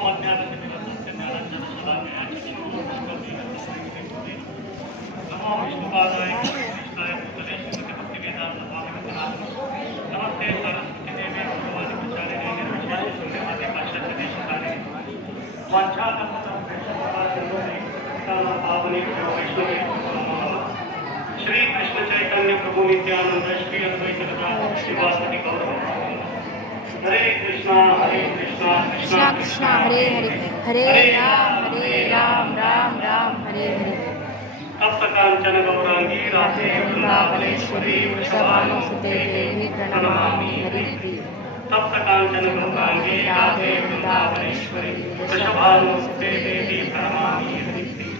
नमो विष्णुपादाय कृष्णाय भूतले श्रीमते भक्तिवेदांत स्वामी नमस्ते सरस्वती देवी भगवान प्रचारिणे निर्विशेष शून्यवादी पाश्चात्य देशकाले वाञ्छाकल्पतरुभ्यश्च पावने वैष्णवे श्री कृष्ण चैतन्य प्रभु नित्यानंद श्री अद्वैत गदाधर श्रीवासदि गौर हरे कृष्णा कृष्णा कृष्णा हरे हरे हरे राम राम राम हरे हरे। तप्त कांचन गौरांगी राधे वृंदावनेश्वरी वृषभानुसुते देवी प्रणमामि हरिप्रिये। तप्त कांचन गौरांगी राधे वृंदावनेश्वरी वृषभानुसुते देवी प्रणमामि हरिप्रिये।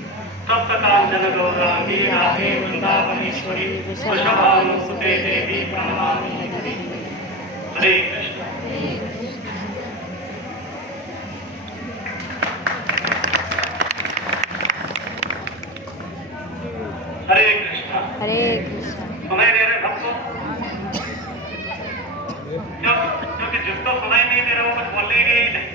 तप्त कांचन गौरांगी राधे वृंदावनेश्वरी वृषभानुसुते देवी प्रणमामि हरिप्रिये। हरे कृष्ण। हरे कृष्णा। हरे कृष्ण। सुनाई दे रहे सबको? क्योंकि जिसको सुनाई नहीं दे रहा वो कुछ बोलने ही नहीं।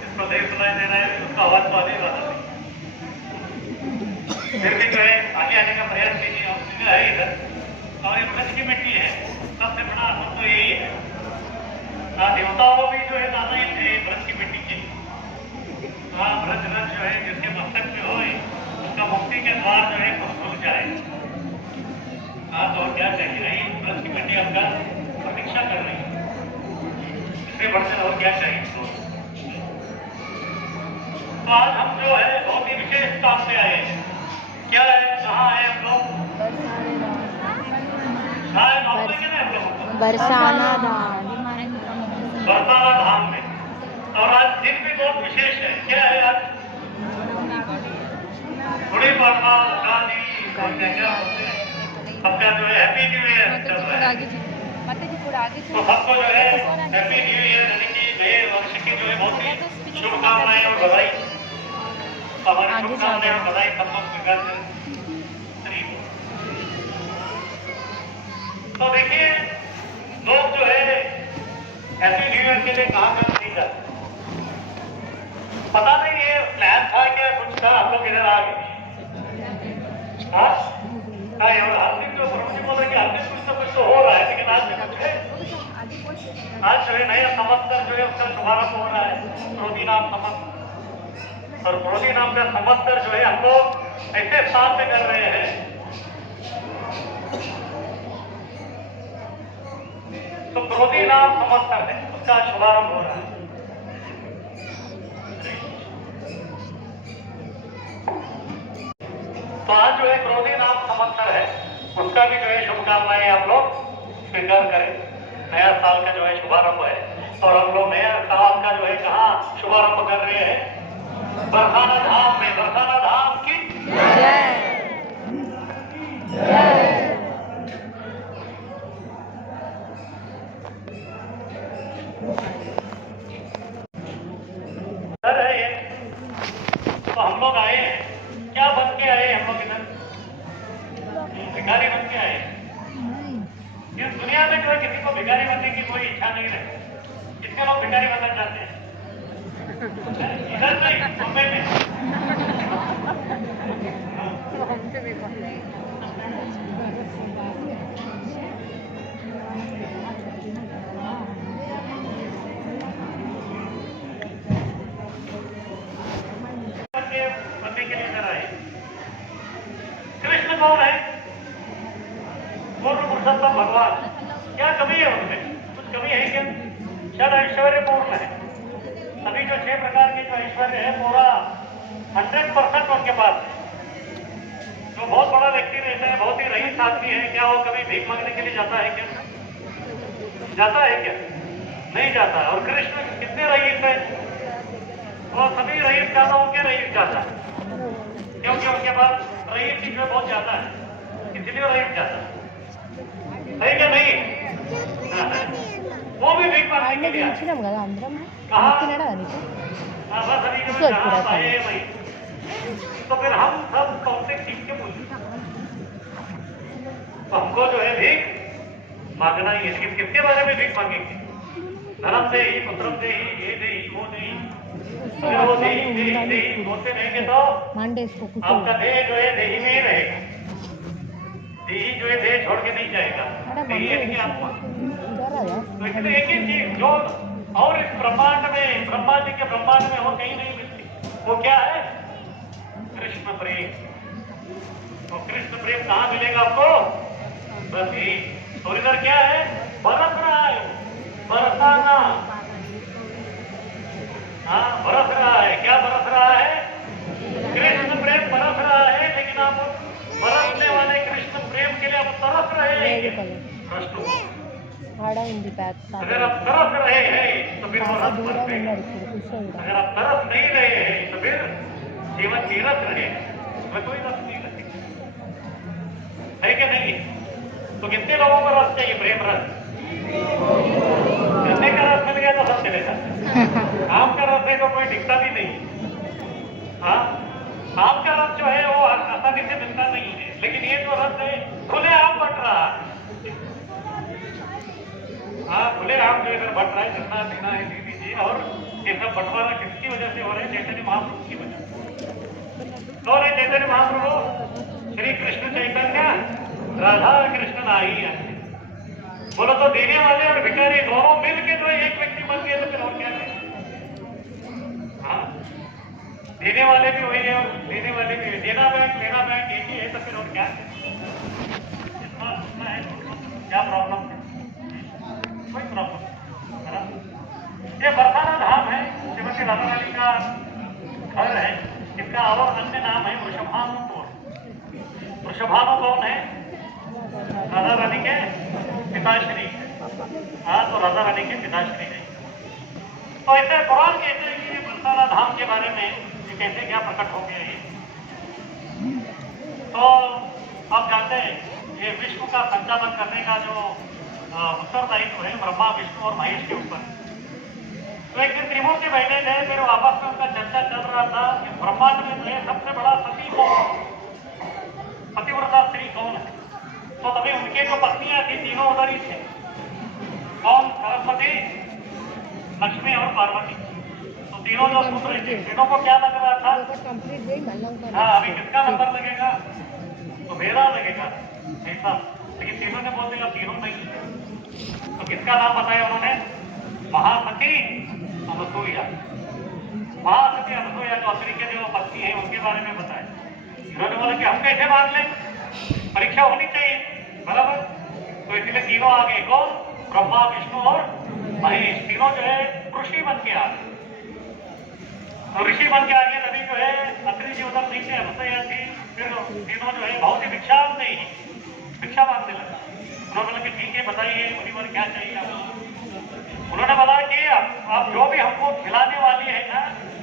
जिसको नहीं सुनाई दे रहा है उसका आवाज तो आने वाला नहीं। फिर भी जो है आगे आने का प्रयास कीजिए। हम जगह है इधर और ये ब्रज की मिट्टी है। सबसे बड़ा असर तो यही है। देवताओं भी जो है ज्यादा ही थे ब्रज की मिट्टी के। ब्रज रज जो है जिसके मस्तक पे हो उसका मुक्ति के द्वार जो है खुल जाए। तो क्या चाहिए नहीं ब्रज की मिट्टी आपका प्रतीक्षा कर रही है। इससे बढ़कर और क्या चाहिए? तो आज हम जो है बहुत ही विशेष काम से आए हैं। क्या है? कहाँ आए हम लोग? बरसाना धाम। बरसाना धाम में। और आज दिन भी बहुत विशेष है। क्या है आज? गुड़ी पड़वा, उगादी और क्या होते हैं सबका जो है हैप्पी न्यू ईयर चल रहा है। तो सबको जो है हैप्पी न्यू ईयर यानी कि नए वर्ष की जो है बहुत ही शुभकामनाएं और बधाई। हमारी शुभकामनाएं और बधाई सब लोग स्वीकार करें। तो देखिए लोग जो है हैप्पी न्यू ईयर के लिए कहाँ नहीं जाते। पता नहीं ये प्लान था क्या कुछ था आप लोग इधर आ गए। हर दिन जो प्रभु जी बोला कि हर दिन कुछ तो हो रहा है लेकिन आज कुछ है। आज जो है नया संवत्सर जो है उसका शुभारंभ हो रहा है क्रोधी नाम संवत्सर। और क्रोधी नाम का संवत्सर जो है हम लोग ऐसे साल में कर रहे हैं। तो क्रोधी नाम संवत्सर है उसका शुभारंभ हो रहा है। तो आज जो है क्रोधी नाम संवत्सर है उसका भी जो है शुभकामनाएं आप लोग स्वीकार करें। नया साल का जो है शुभारंभ है और हम लोग नया साल का जो है कहाँ शुभारंभ कर रहे हैं? बरसाना धाम में। बरसाना धाम की जय। है ये। तो हम लोग आए हैं क्या बन के आए? हम लोग इधर भिखारी बन के आए। इस दुनिया में जो है किसी को भिखारी बनने की कोई इच्छा नहीं रहती। कितने लोग भिखारी बनना चाहते हैं? इधर नहीं मुंबई में। बनने के लिए इधर आए। कृष्ण कौन है? पूर्ण पुरुषोत्तम भगवान। क्या कमी है उनमें? कुछ कमी है क्या? शायद ऐश्वर्य पूर्ण है। सभी जो 6 प्रकार के जो ऐश्वर्य है पूरा 100% उनके पास है। जो बहुत बड़ा व्यक्ति रहता है बहुत ही रईस आदमी है क्या वो कभी भीख मांगने के लिए जाता है क्या? जाता है क्या? नहीं जाता। और कृष्ण कितने रईस है? वो सभी रईस ज्यादा होंगे रईस ज्यादा है क्योंकि उनके पास रईस की जो बहुत ज्यादा है इसलिए रईस ज्यादा है क्या? नहीं वो भी भीख मांगने के लिए तो फिर हम सब कौन से ठीक के बोले? तो हमको जो है भीख मांगना ही है। किसके बारे में भीख मांगेंगे? धर्म दे ही पुत्रम दे ही ये दे ही वो दे ही, अगर वो दे ही बोलते रहेंगे तो आपका देह जो है देही में ही रहेगा, देही जो है देह छोड़ के नहीं जाएगा, देही है कि आत्मा। तो इसलिए एक ही चीज जो और इस ब्रह्मांड में ब्रह्मा जी के ब्रह्मांड में और कहीं नहीं मिलती, वो क्या है? कृष्ण प्रेम। तो कृष्ण प्रेम कहाँ मिलेगा आपको? बस यही। और इधर क्या है? बरस रहा है, बरसाना। हाँ, बरस रहा है। क्या बरस रहा है? कृष्ण प्रेम बरस रहा है, लेकिन आप बरसने वाले कृष्ण प्रेम के लिए आप तरस रहे हैं। प्रश्न, अगर आप तरस रहे हैं तो फिर वो रस बन गए। अगर आप तरस नहीं रहे हैं तो फिर जीवन नीरस रहे, उसमें कोई रस नहीं रहे, है कि नहीं? तो कितने लोगों को रस चाहिए? प्रेम रस। गन्ने का रस मिल गया तो सब चलेगा। आम का रस है तो कोई दिखता भी नहीं। हाँ, आम का रस जो है वो आसानी से मिलता नहीं है, लेकिन ये जो रस है खुले आम बट रहा है। हाँ, खुले आम जो इधर बट रहा है, जितना देना है दे दीजिए। और ये सब बंटवारा किसकी वजह से हो रहा है? चैतन्य महाप्रभु की वजह से। कौन है चैतन्य महाप्रभु? श्री कृष्ण चैतन्य राधा कृष्ण नाही है। बोलो तो देने वाले और भिखारी दोनों मिल के जो एक व्यक्ति बन गए तो फिर और क्या है? हाँ, देने वाले भी वही है और लेने वाले भी है। देना बैंक लेना बैंक एक ही है तो फिर और क्या है? है क्या प्रॉब्लम है? कोई प्रॉब्लम है ना? ये बरसाना धाम है, श्रीमती राधा रानी का घर है। इसका और अन्य नाम है वृषभानुपुर। वृषभानु कौन है? राधा रानी के पिताश्री। हाँ, तो राधा रानी के पिताश्री है। तो ऐसे पुराण कहते हैं कि बरसाना धाम के बारे में ये कैसे क्या प्रकट हो गया है। तो आप जानते हैं ये विश्व का संचालन करने का जो उत्तरदायित्व है ब्रह्मा विष्णु और महेश के ऊपर। तो एक दिन त्रिमूर्ति बैठे थे, फिर आपस में उनका चर्चा चल रहा था कि ब्रह्मांड में जो है सबसे बड़ा सती कौन है, पतिव्रता स्त्री कौन है। तो तभी उनके जो पत्नियां थी तीनों उधर ही थे। कौन? सरस्वती, लक्ष्मी और पार्वती। तो तीनों जो सुन रहे थे, तीनों को क्या लग रहा था? हाँ, अभी किसका नंबर लगेगा? तो मेरा लगेगा ऐसा। लेकिन तीनों ने बोल दिया तीनों नहीं। तो किसका नाम बताया उन्होंने? महासती अनसुईया। महासती अनसुईया जो असुरी के जो पत्नी है उनके बारे में बताया। उन्होंने बोला कि हम कैसे मान लें, परीक्षा होनी चाहिए, बराबर। तो इसलिए तीनों आ गए। कौन? ब्रह्मा विष्णु और महेश। तीनों जो है ऋषि बन के आ गए। तो ऋषि बन के आ गए तभी जो है अत्रि जी उधर नहीं थे, अनसुईया थी। फिर तीनों जो है बहुत ही भिक्षा नहीं भिक्षा मांगने लगा। उन्होंने बोला कि ठीक है बताइए मुनिवर क्या चाहिए आपको। उन्होंने बोला कि आप जो भी हमको खिलाने वाली है ना,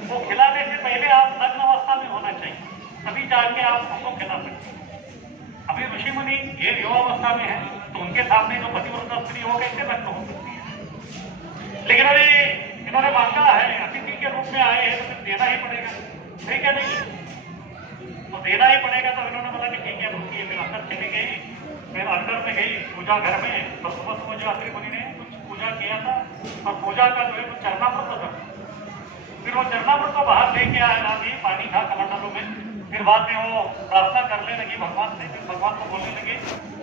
वो खिलाने से पहले आप नग्न अवस्था में होना चाहिए, तभी जाके आप हमको खिला सकते हैं। अभी ऋषि मुनि ये युवावस्था में है तो उनके सामने जो पतिव्रता स्त्री वो कैसे नग्न हो सकती है। लेकिन अभी इन्होंने मांगा है, अतिथि के रूप में आए हैं तो फिर देना ही पड़ेगा, ठीक है नहीं? तो देना ही पड़ेगा। तो इन्होंने बोला कि ठीक है रुकिए। फिर अंदर चली गई, फिर अंदर में गई पूजा घर में। तो सुबह सुबह जो अत्रि मुनि ने कुछ पूजा किया था और पूजा का जो है वो चरणामृत था। फिर वो चरणामृत को बाहर लेके आया, अभी पानी था कमंडलों में। फिर बाद में वो प्रार्थना करने लगी भगवान से। फिर भगवान को बोलने लगे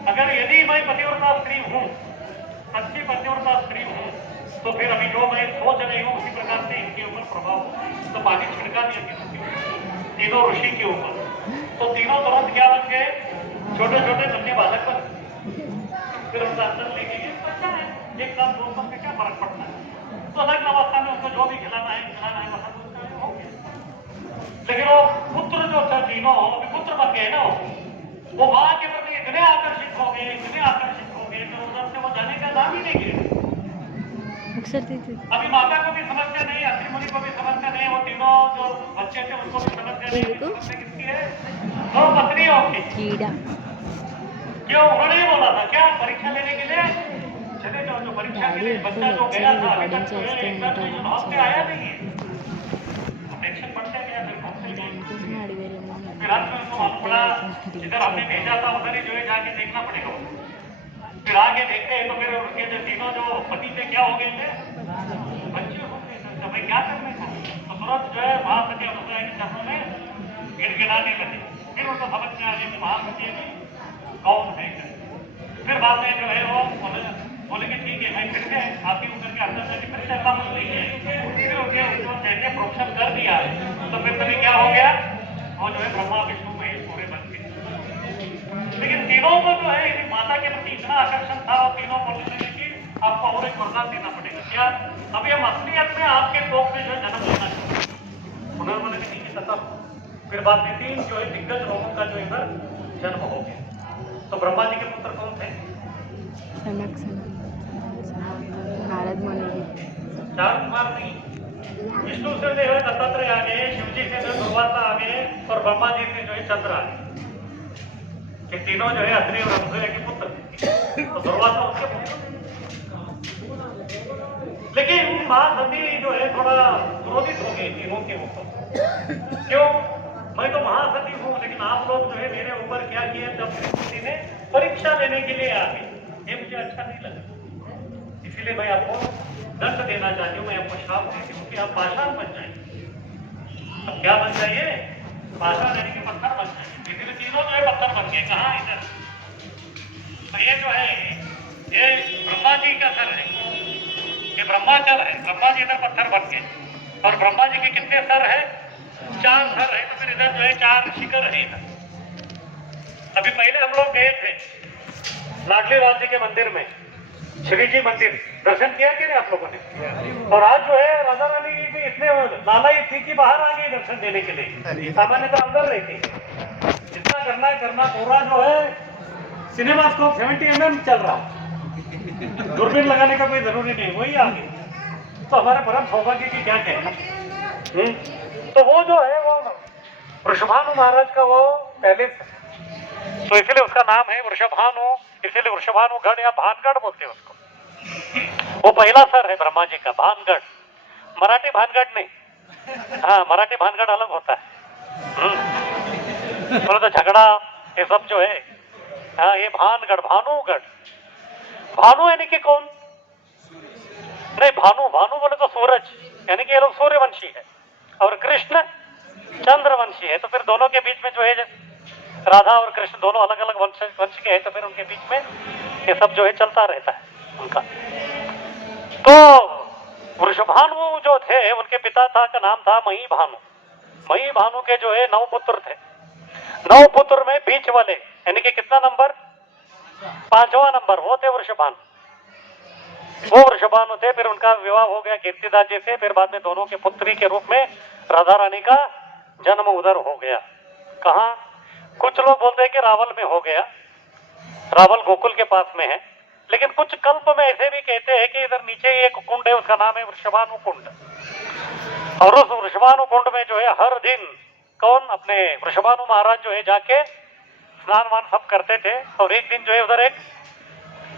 अगर यदि मैं पतिव्रता स्त्री हूँ, सच्ची पतिव्रता स्त्री हूँ, तो फिर अभी जो मैं सोच रही हूँ उसी प्रकार से इनके ऊपर प्रभाव। तो पानी छिड़का दिया तीनों ऋषि के ऊपर। तो तीनों तुरंत क्या बन गए? छोटे छोटे नन्हे बालक बन। फिर उनका अंदर लेके गए, बच्चा है एक साल 2 साल का क्या फर्क पड़ता है। तो अलग अवस्था में उसको जो भी खिलाना है पसंद उसका है, हो गया। लेकिन वो पुत्र जो था तीनों अभी पुत्र बन गए ना, वो माँ के प्रति इतने आकर्षित हो गए, इतने आकर्षित हो गए कि उधर से वो जाने का नाम ही नहीं लिया। अभी माता को भी समस्या नहीं, अत्रि मुनि को भी समस्या नहीं, वो तीनों जो बच्चे थे उनको भी समस्या नहीं। समस्या किसकी है? दो पत्नियों की। क्यों? उन्होंने बोला था क्या परीक्षा लेने के लिए चले जाओ। जो परीक्षा के लिए बच्चा जो गया था अभी तक जो है एग्जाम में जो हफ्ते आया नहीं है, तो टेंशन बढ़ते गया। फिर पहुंच गए, फिर रात में उसको मालूम पड़ा जिधर हमने भेजा था उधर ही जो है जाके देखना पड़ेगा। फिर आगे देखते हैं तो फिर उनके जो तीनों जो पति थे क्या हो गए थे? को समझ में आ गया कि महासती कौन है। फिर बाद में जो है वो बोले कि ठीक है मैं फिर से आपके ऊपर के अंदर जाके फिर से ऐसा मत लीजिए, फिर उनके उसको जैसे प्रोक्शन कर दिया तो फिर तभी क्या हो गया, वो जो है ब्रह्मा विष्णु महेश पूरे बन गए। लेकिन तीनों को जो है माता के प्रति इतना आकर्षण था और तीनों बोलने लगे कि आपको और एक वरदान देना पड़ेगा। क्या? अभी हम असलियत में आपके कोख में जो है जन्म लेना चाहिए। उन्होंने बोले कि ठीक है तब फिर बाद में 3 जो है दिग्गज लोगों का जो इधर जन्म हो गया। तो ब्रह्मा जी के पुत्र कौन थे? सनक नारद मुनि। 4 कुमार नहीं, विष्णु से जो है दत्तात्रेय आ गए, शिव जी से जो है दुर्वासा आ गए और ब्रह्मा जी से जो है चंद्र आ गए। ये तीनों जो है अत्रि और अनसुया के पुत्र थे। तो दुर्वासा उसके पुत्र। लेकिन मां सती जो है थोड़ा क्रोधित हो गई तीनों के ऊपर। क्यों? मैं तो महासती हूँ, लेकिन आप लोग जो है मेरे ऊपर क्या किए, जब किसी ने परीक्षा लेने के लिए आ गए, ये मुझे अच्छा नहीं लगा। इसीलिए मैं आपको दंड देना चाहती हूँ, मैं आपको श्राप देती हूँ कि आप पाषाण बन जाइए। अब क्या बन जाइए? पाषाण यानी कि पत्थर बन जाइए। इसीलिए तीनों जो है पत्थर बन गए। कहाँ? इधर। तो ये जो है ये ब्रह्मा जी का सर है, ये ब्रह्माचल है। ब्रह्मा जी इधर पत्थर बन गए और ब्रह्मा जी के कितने सर है? 4 सर है। तो फिर इधर जो है 4 शिखर है इधर। अभी पहले हम लोग गए थे लाडली राज जी के मंदिर में, श्री जी मंदिर, दर्शन किया कि नहीं आप लोगों ने? और आज जो है राधा रानी भी इतने लालाई थी कि बाहर आ गई दर्शन देने के लिए, सामान्यतः अंदर रहती। जितना करना है करना, पूरा जो है सिनेमास्कोप 70 mm चल रहा, दूरबीन लगाने का कोई जरूरी नहीं, वही आ गई। तो हमारे परम सौभाग्य की क्या कहना। तो वो जो है वो वृषभानु महाराज का वो पैलेस है, तो इसलिए उसका नाम है वृषभानु। इसीलिए वृषभानु गढ़ या भानगढ़ बोलते हैं उसको। वो पहला सर है ब्रह्मा जी का, भानगढ़। मराठी भानगढ़ नहीं, हाँ मराठी भानगढ़ अलग होता है। बोलो तो झगड़ा ये सब जो है, हाँ ये भानगढ़, भानुगढ़। भानु यानी कि कौन? नहीं, भानु, भानु बोले तो सूरज, यानी कि ये लोग सूर्यवंशी है और कृष्ण चंद्रवंशी है। तो फिर दोनों के बीच में जो है राधा और कृष्ण दोनों अलग अलग वंश के हैं, तो फिर उनके बीच में ये सब जो है चलता रहता है उनका। तो वृषभानु जो थे उनके पिता का नाम था मही भानु। मही भानु के जो है 9 पुत्र थे। 9 पुत्र में बीच वाले यानी कि कितना नंबर? 5वां नंबर, वो थे वृषभानु। वो वृषभानु थे। फिर उनका विवाह हो गया कीर्तिदास जी से। फिर बाद में दोनों के पुत्री के रूप में राधा रानी का जन्म उधर हो गया। कहा? कुछ लोग बोलते हैं कि रावल में हो गया, रावल गोकुल के पास में है। लेकिन कुछ कल्प में ऐसे भी कहते हैं कि इधर नीचे एक कुंड है, उसका नाम है वृषभानु कुंड। और उस वृषभानु कुंड में जो है हर दिन कौन, अपने वृषभानु महाराज जो है जाके स्नान वान सब करते थे। और एक दिन जो है उधर एक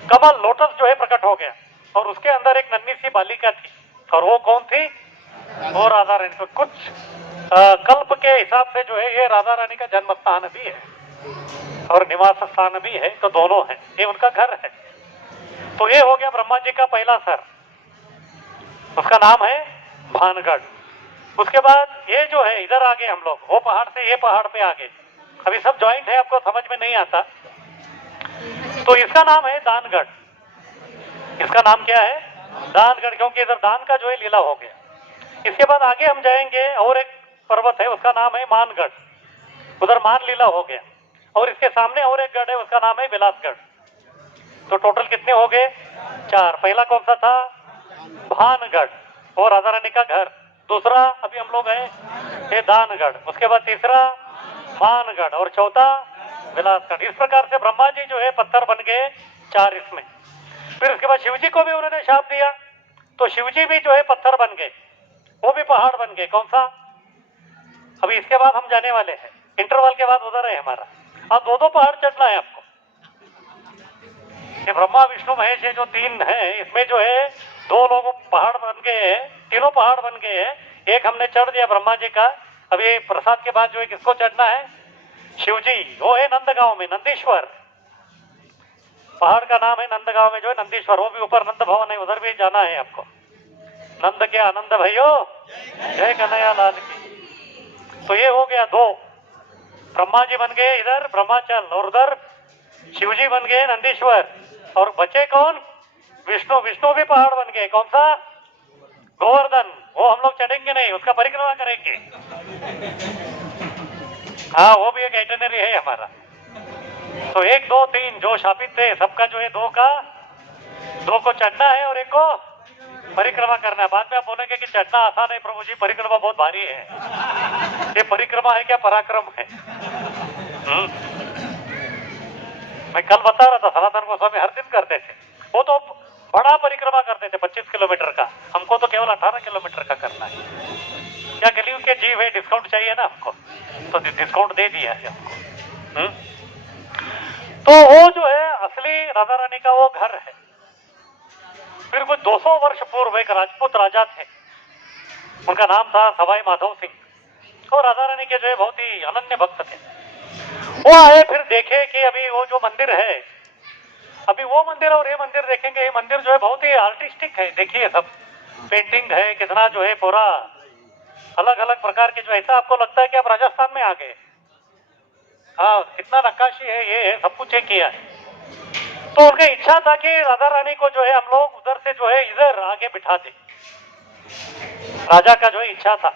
कमल, लोटस जो है प्रकट हो गया और उसके अंदर एक नन्ही सी बालिका थी। और वो कौन थी? वो राधा रानी। तो कुछ कल्प के हिसाब से जो है ये राधा रानी का जन्म स्थान भी है और निवास स्थान भी है। तो दोनों है, ये उनका घर है। तो ये हो गया ब्रह्मा जी का पहला सर, उसका नाम है भानगढ़। उसके बाद ये जो है इधर आ गए हम लोग, वो पहाड़ से ये पहाड़ पे आ गए। अभी सब ज्वाइंट है, आपको समझ में नहीं आता। तो इसका नाम है दानगढ़। इसका नाम क्या है? दानगढ़, क्योंकि इधर दान का जो है लीला हो गया। इसके बाद आगे हम जाएंगे और एक पर्वत है, उसका नाम है मानगढ़, उधर मान लीला हो गया। और इसके सामने और एक गढ़ है, उसका नाम है विलासगढ़। तो टोटल कितने हो गए? 4। पहला कौन सा था? भानगढ़, और राधा रानी का घर। दूसरा अभी हम लोग हैं ये दानगढ़। उसके बाद तीसरा मानगढ़ और चौथा विलासगढ़। इस प्रकार से ब्रह्मा जी जो है पत्थर बन गए 4 इसमें। फिर उसके बाद शिव जी को भी उन्होंने शाप दिया, तो शिव जी भी जो है पत्थर बन गए, वो भी पहाड़ बन गए। कौन सा? अभी इसके बाद हम जाने वाले हैं, इंटरवल के बाद उधर है हमारा। अब 2-2 पहाड़ चढ़ना है आपको। ये ब्रह्मा विष्णु महेश ये जो 3 है, इसमें जो है 2 लोग पहाड़ बन गए हैं, तीनों पहाड़ बन गए हैं। एक हमने चढ़ दिया ब्रह्मा जी का। अभी प्रसाद के बाद जो है किसको चढ़ना है? शिव जी। वो है नंदगांव में, नंदीश्वर पहाड़ का नाम है। नंदगांव में जो है नंदीश्वर, वो भी ऊपर नंद भवन है, उधर भी जाना है आपको। नंद के आनंद भैयो, जय कन्हैया लाल की। तो ये हो गया 2। ब्रह्मा जी बन गए इधर ब्रह्माचल, और उधर शिव जी बन गए नंदीश्वर, और बचे कौन? विष्णु। विष्णु भी पहाड़ बन गए। कौन सा? गोवर्धन। वो हम लोग चढ़ेंगे नहीं, उसका परिक्रमा करेंगे। हाँ, वो भी एक आइटनरी है हमारा। तो 1 2 3 जो शापित थे सबका जो है 2 को चढ़ना है और 1 को परिक्रमा करना है। बाद में आप बोलेंगे कि चढ़ना आसान है प्रभु जी, परिक्रमा बहुत भारी है। ये परिक्रमा है क्या पराक्रम है? मैं कल बता रहा था, सनातन गोस्वामी हर दिन करते थे। वो तो बड़ा परिक्रमा करते थे 25 किलोमीटर का, हमको तो केवल 18 किलोमीटर का करना है। क्या कलियुग के जीव है, डिस्काउंट चाहिए ना हमको, तो डिस्काउंट दे दिया है हमको। तो वो जो है असली राधा रानी का वो घर है। फिर कुछ 200 वर्ष पूर्व एक राजपूत राजा थे, उनका नाम था सवाई माधव सिंह। तो राधा रानी के जो है बहुत ही अनन्य भक्त थे। वो आए, फिर देखे कि अभी वो जो मंदिर है, अभी वो मंदिर और ये मंदिर देखेंगे। ये मंदिर जो है बहुत ही आर्टिस्टिक है। देखिए सब पेंटिंग है, कितना जो है पूरा अलग अलग प्रकार के, जो ऐसा आपको लगता है कि आप राजस्थान में आ गए। हाँ, कितना नक्काशी है, ये है, सब कुछ किया है। तो उनकी इच्छा था कि राधा रानी को जो है हम लोग उधर से जो है इधर आगे बिठा दे। राजा का जो है इच्छा था,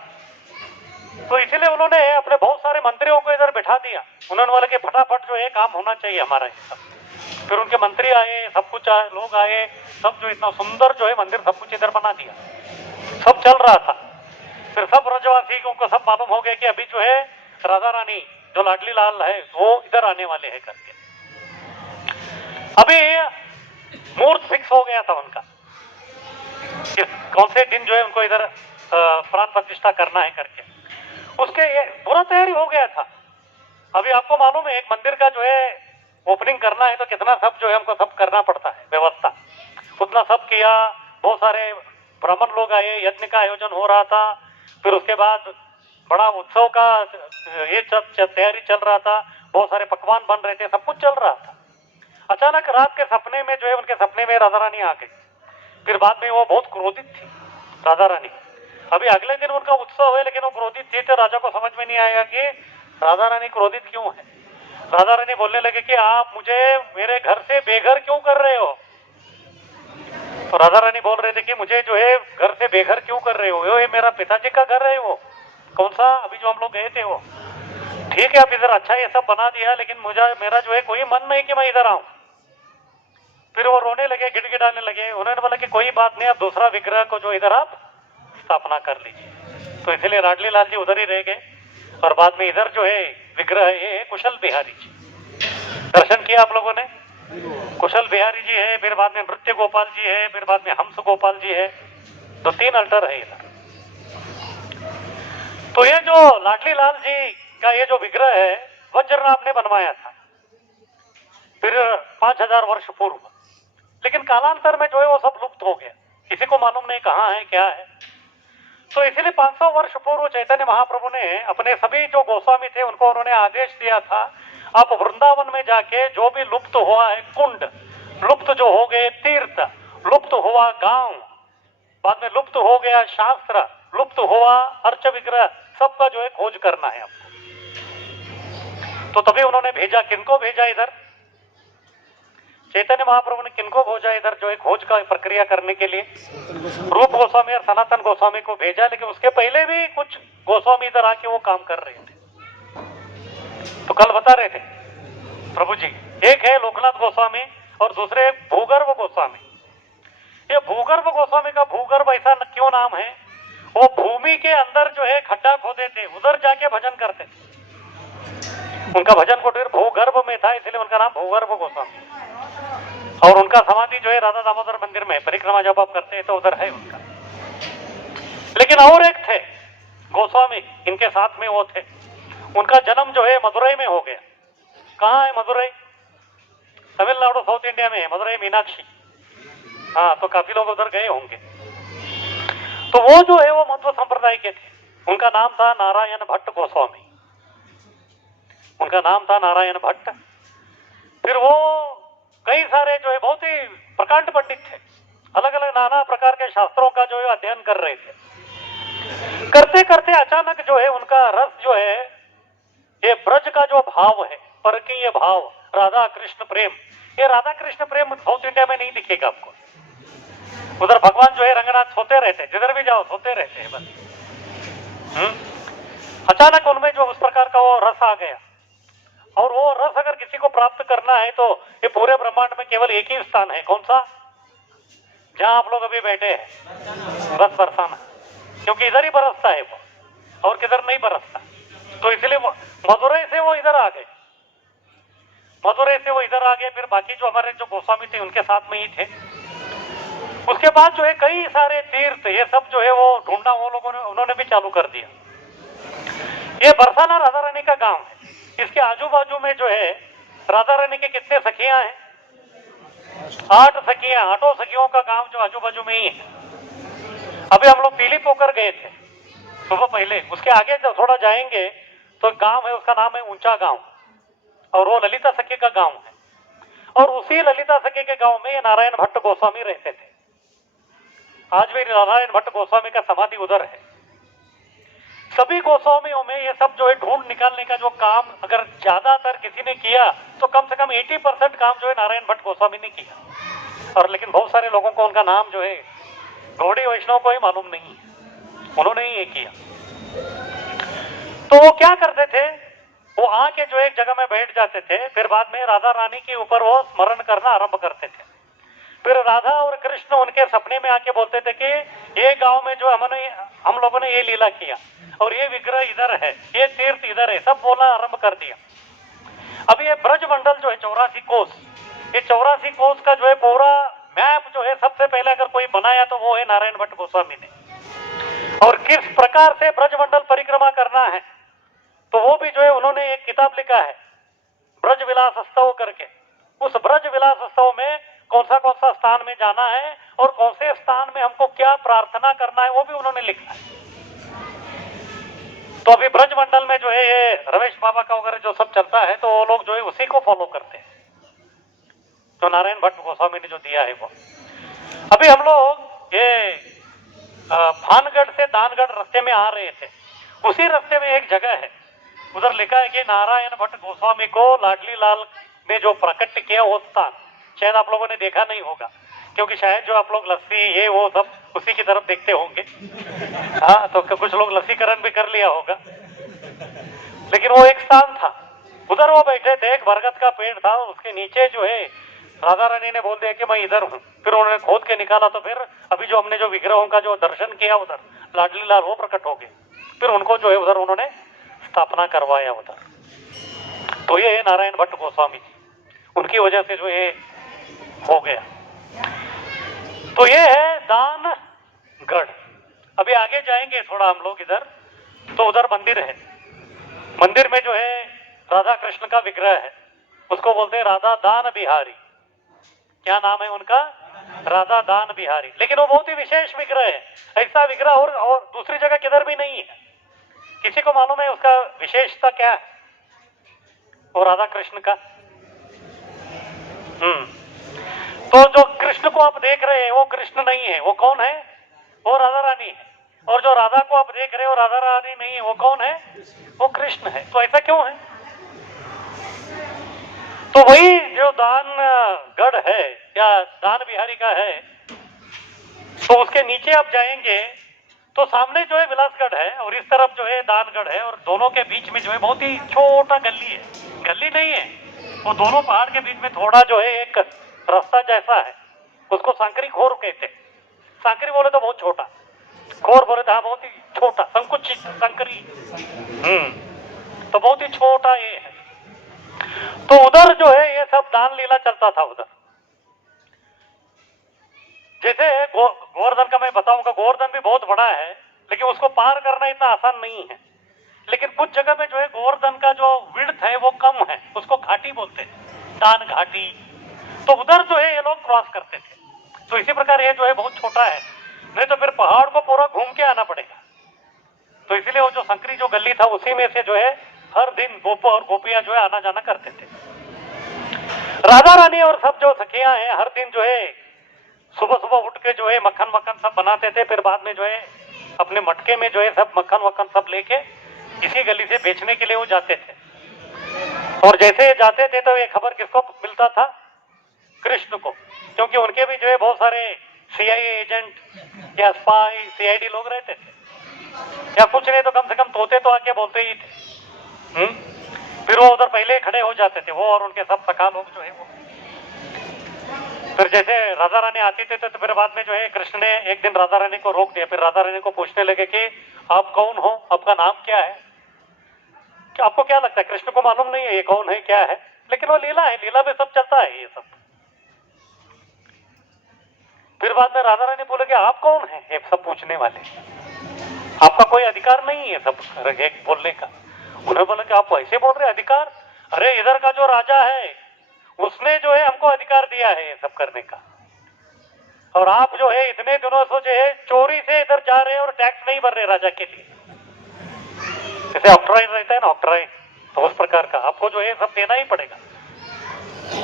तो इसीलिए उन्होंने अपने बहुत सारे मंत्रियों को इधर बिठा दिया। उन्होंने बोला कि फटाफट जो है काम होना चाहिए हमारा ये सब। फिर उनके मंत्री आए, सब कुछ आए, लोग आए, सब जो इतना सुंदर जो है मंदिर सब कुछ इधर बना दिया। सब चल रहा था। फिर सब ब्रजवासी को सब मालूम हो गया कि अभी जो है राधा रानी जो लाडली लाल है वो इधर आने वाले हैं करके। अभी मुहूर्त फिक्स हो गया था उनका, कौन से दिन जो है उनको इधर प्राण प्रतिष्ठा करना है करके। उसके पूरा तैयारी हो गया था। अभी आपको मालूम है एक मंदिर का जो है ओपनिंग करना है तो कितना सब जो है हमको सब करना पड़ता है व्यवस्था। उतना सब किया, बहुत सारे ब्राह्मण लोग आए, यज्ञ का आयोजन हो रहा था। फिर उसके बाद बड़ा उत्सव का ये तैयारी चल रहा था, बहुत सारे पकवान बन रहे थे, सब कुछ चल रहा था। अचानक रात के सपने में जो है उनके सपने में राधा रानी आ गई। फिर बाद में वो बहुत क्रोधित थी राधा रानी। अभी अगले दिन उनका उत्सव है लेकिन वो क्रोधित थी, तो राजा को समझ में नहीं आया कि राधा रानी क्रोधित क्यों है। राधा रानी बोलने लगे कि आप मुझे मेरे घर से बेघर क्यों कर रहे हो। तो राधा रानी बोल रहे थे कि मुझे जो है घर से बेघर क्यों कर रहे हो, ये मेरा पिताजी का घर है। वो कौन सा अभी जो हम लोग गए थे वो, ठीक है आप इधर अच्छा ये सब बना दिया, लेकिन मुझे मेरा जो है कोई मन नहीं कि मैं इधर आऊं। फिर वो रोने लगे, गिड़गिड़ाने लगे। उन्होंने बोला कि कोई बात नहीं, आप दूसरा विग्रह को जो इधर आप स्थापना कर लीजिए। तो इसलिए लाडली लाल जी उधर ही रह गए और बाद में इधर जो है विग्रह है कुशल बिहारी जी। दर्शन किया आप लोगों ने, कुशल बिहारी जी है, फिर बाद में नृत्य गोपाल जी है, फिर बाद में हंस गोपाल जी है। तो 3 अल्टर है इधर। तो ये जो लाडली लाल जी का ये जो विग्रह है वज्रनाभ ने बनवाया था फिर 5000 वर्ष पूर्व। लेकिन कालांतर में जो है वो सब लुप्त हो गया, किसी को मालूम नहीं कहाँ है क्या है। तो इसीलिए 500 वर्ष पूर्व चैतन्य महाप्रभु ने अपने सभी जो गोस्वामी थे उनको उन्होंने आदेश दिया था, आप वृंदावन में जाके जो भी लुप्त हुआ है कुंड, लुप्त जो हो गए तीर्थ, लुप्त हुआ गांव, बाद में लुप्त हो गया शास्त्र, लुप्त हुआ अर्च विग्रह, सबका जो है खोज करना है आपको। तो तभी उन्होंने भेजा, किनको भेजा इधर, चैतन्य महाप्रभु ने किनको भेजा इधर जो है खोज का प्रक्रिया करने के लिए, रूप गोस्वामी और सनातन गोस्वामी को भेजा। लेकिन उसके पहले भी कुछ गोस्वामी इधर आके वो काम कर रहे थे। तो कल बता रहे थे प्रभु जी, एक है लोकनाथ गोस्वामी और दूसरे भूगर्भ गोस्वामी। ये भूगर्भ गोस्वामी का भूगर्भ ऐसा क्यों नाम है, वो भूमि के अंदर जो है खड्डा खोदे थे, उधर जाके भजन करते थे। उनका भजन कुटीर भूगर्भ में था, इसलिए उनका नाम भूगर्भ गोस्वामी। और उनका समाधि जो है राधा दामोदर मंदिर में, परिक्रमा जब आप करते हैं तो उधर है उनका। लेकिन और एक थे गोस्वामी, इनके साथ में वो थे, उनका जन्म जो है मदुरई में हो गया। कहाँ है मदुरई? तमिलनाडु साउथ इंडिया में है मदुरई मीनाक्षी। हाँ, तो काफी लोग उधर गए होंगे। तो वो जो है वो मध्व संप्रदाय के थे, उनका नाम था नारायण भट्ट गोस्वामी, उनका नाम था नारायण भट्ट। फिर वो कई सारे जो है बहुत ही प्रकांड पंडित थे, अलग अलग नाना प्रकार के शास्त्रों का जो है अध्ययन कर रहे थे। करते करते अचानक जो है उनका रस जो है ये ब्रज का जो भाव है, परकीय भाव, राधा कृष्ण प्रेम, ये राधा कृष्ण प्रेम साउथ इंडिया में नहीं दिखेगा आपको। उधर भगवान जो है रंगनाथ सोते रहते, जिधर भी जाओ सोते रहते हैं बस। अचानक उनमें जो उस प्रकार का वो रस आ गया, और वो रस अगर किसी को प्राप्त करना है तो ये पूरे ब्रह्मांड में केवल एक ही स्थान है, कौन सा? जहां आप लोग अभी बैठे हैं, बस बरसाना, क्योंकि इधर ही बरसता है वो, और किधर नहीं बरसता। तो इसलिए मदुरई से वो इधर आ गए, मदुरई से वो इधर आ गए, फिर बाकी जो हमारे जो गोस्वामी थे उनके साथ में ही थे। उसके बाद जो है कई सारे तीर्थ ये सब जो है वो ढूंढना वो लोगों ने, उन्होंने भी चालू कर दिया। ये बरसाना राधा रानी का गांव है। इसके आजू बाजू में जो है राधा रानी के कितने सखियां हैं? 8 सखियां, 8 सखियों का गांव जो आजू बाजू में ही है। अभी हम लोग पीली पोकर गए थे सुबह पहले, उसके आगे जब थोड़ा जाएंगे तो गांव है, उसका नाम है ऊंचा गांव, और वो ललिता सखी का गांव है। और उसी ललिता सखी के गांव में ये नारायण भट्ट गोस्वामी रहते थे। आज भी नारायण भट्ट गोस्वामी का समाधि उधर है। सभी गोस्वामियों में ये सब जो है ढूंढ निकालने का जो काम अगर ज्यादातर किसी ने किया तो कम से कम 80% काम जो है नारायण भट्ट गोस्वामी ने किया। और लेकिन बहुत सारे लोगों को उनका नाम जो है गौड़ी वैष्णव को ही मालूम नहीं है, उन्होंने ही ये किया। तो वो क्या करते थे, वो आके जो एक जगह में बैठ जाते थे, फिर बाद में राधा रानी के ऊपर वो स्मरण करना आरंभ करते थे। फिर राधा और कृष्ण उनके सपने में आके बोलते थे कि ये गांव में जो हम लोगों ने ये लीला किया, और ये विग्रह इधर है, ये तीर्थ इधर है, सब बोलना आरंभ कर दिया। अब ये ब्रज मंडल जो है 84 कोस, ये 84 कोस का जो है पूरा मैप जो है सबसे पहले अगर कोई बनाया तो वो है नारायण भट्ट गोस्वामी ने। और किस प्रकार से ब्रज मंडल परिक्रमा करना है तो वो भी जो है उन्होंने एक किताब लिखा है, ब्रज विलास स्तव करके। उस ब्रज विलास स्तव में कौन सा स्थान में जाना है और कौन से स्थान में हमको क्या प्रार्थना करना है वो भी उन्होंने लिखा है। तो अभी ब्रज मंडल में जो है ये रमेश बाबा का वगैरह जो सब चलता है तो वो लोग जो है उसी को फॉलो करते हैं, तो नारायण भट्ट गोस्वामी ने जो दिया है वो। अभी हम लोग ये भानगढ़ से दानगढ़ रास्ते में आ रहे थे, उसी रास्ते में एक जगह है, उधर लिखा है कि नारायण भट्ट गोस्वामी को लाडली लाल ने जो प्रकट किया वो स्थान, शायद आप लोगों ने देखा नहीं होगा, क्योंकि शायद जो आप लोग लस्सी ये वो सब उसी की तरफ देखते होंगे। हाँ, तो कुछ लोग लस्सीकरण भी कर लिया होगा, लेकिन वो एक स्थान था, उधर वो बैठे थे, एक बरगद का पेड़ था, उसके नीचे जो है राधा रानी ने बोल दिया कि मैं इधर हूँ। फिर उन्होंने खोद के निकाला, तो फिर अभी जो हमने जो विग्रहों का जो दर्शन किया उधर लाडली लाल वो प्रकट हो गए, फिर उनको जो है उधर उन्होंने स्थापना करवाया उधर। तो ये नारायण भट्ट गोस्वामी जी, उनकी वजह से जो ये हो गया। तो ये है दानगढ़। अभी आगे जाएंगे थोड़ा हम लोग इधर, तो उधर मंदिर है, मंदिर में जो है राधा कृष्ण का विग्रह है, उसको बोलते हैं राधा दान बिहारी। क्या नाम है उनका? राधा दान बिहारी। लेकिन वो बहुत ही विशेष विग्रह है, ऐसा विग्रह और दूसरी जगह किधर भी नहीं है। किसी को मालूम है उसका विशेषता क्या है वो राधा कृष्ण का? तो जो कृष्ण को आप देख रहे हैं वो कृष्ण नहीं है, वो कौन है? वो राधा रानी है। और जो राधा को आप देख रहे हो राधा रानी नहीं है, वो कौन है? वो कृष्ण है। तो ऐसा क्यों है? तो वही जो दानगढ़ है या दान बिहारी का है, तो उसके नीचे आप जाएंगे तो सामने जो है विलासगढ़ है और इस तरफ जो है दानगढ़ है, और दोनों के बीच में जो है बहुत ही छोटा गली है, गली नहीं है वो, दोनों पहाड़ के बीच में थोड़ा जो है एक रास्ता जैसा है, उसको सांकरी खोर कहते हैं। सांकरी बोले तो बहुत छोटा, खोर बोले तो बहुत ही छोटा, संकुचित सांकरी। तो बहुत ही छोटा ये है। तो उधर जो है ये सब दान लीला चलता था उधर। जैसे गोवर्धन का मैं बताऊंगा, गोवर्धन भी बहुत बड़ा है लेकिन उसको पार करना इतना आसान नहीं है। लेकिन कुछ जगह में जो है गोवर्धन का जो विड्थ है वो कम है, उसको घाटी बोलते हैं, दान घाटी। तो उधर जो है ये लोग क्रॉस करते थे। तो इसी प्रकार ये जो है बहुत छोटा है, नहीं तो फिर पहाड़ को पूरा घूम के आना पड़ेगा। तो इसीलिए वो जो संकरी जो गली था उसी में से जो है हर दिन गोप और गोपियां जो है आना जाना करते थे। राधा रानी और सब जो सखियां हैं हर दिन जो है सुबह सुबह उठ के जो है मक्खन वक्खन सब बनाते थे, फिर बाद में जो है अपने मटके में जो है सब मक्खन वक्खन सब लेके इसी गली से बेचने के लिए वो जाते थे। और जैसे जाते थे तो ये खबर किसको मिलता था? कृष्ण को, क्योंकि उनके भी जो है बहुत सारे सीआईए एजेंट या स्पाई सीआईडी लोग रहते थे, या कुछ नहीं तो कम से कम तोते तो आके बोलते ही थे। फिर वो उधर पहले खड़े हो जाते थे, वो और उनके सब सखा लोग जो है वो। फिर जैसे राधा रानी आती थी तो फिर बाद में जो है कृष्ण ने एक दिन राधा रानी को रोक दिया। फिर राधा रानी को पूछने लगे कि आप कौन हो, आपका नाम क्या है? कि आपको क्या लगता है कृष्ण को मालूम नहीं है ये कौन है क्या है? लेकिन वो लीला है, लीला में सब चलता है ये सब। फिर बाद में राधा रानी बोले कि आप कौन है ये सब पूछने वाले, आपका कोई अधिकार नहीं है सब बोलने का। उन्होंने बोला कि आप वैसे बोल रहे अधिकार? अरे इधर का जो राजा है उसने जो है हमको अधिकार दिया है ये सब करने का, और आप जो है इतने दिनों से जो है चोरी से इधर जा रहे हैं और टैक्स नहीं भर रहे राजा के लिए। जैसे ऑक्ट्राइन रहता है ना, ऑक्ट्राइन, तो उस प्रकार का आपको जो है सब देना ही पड़ेगा।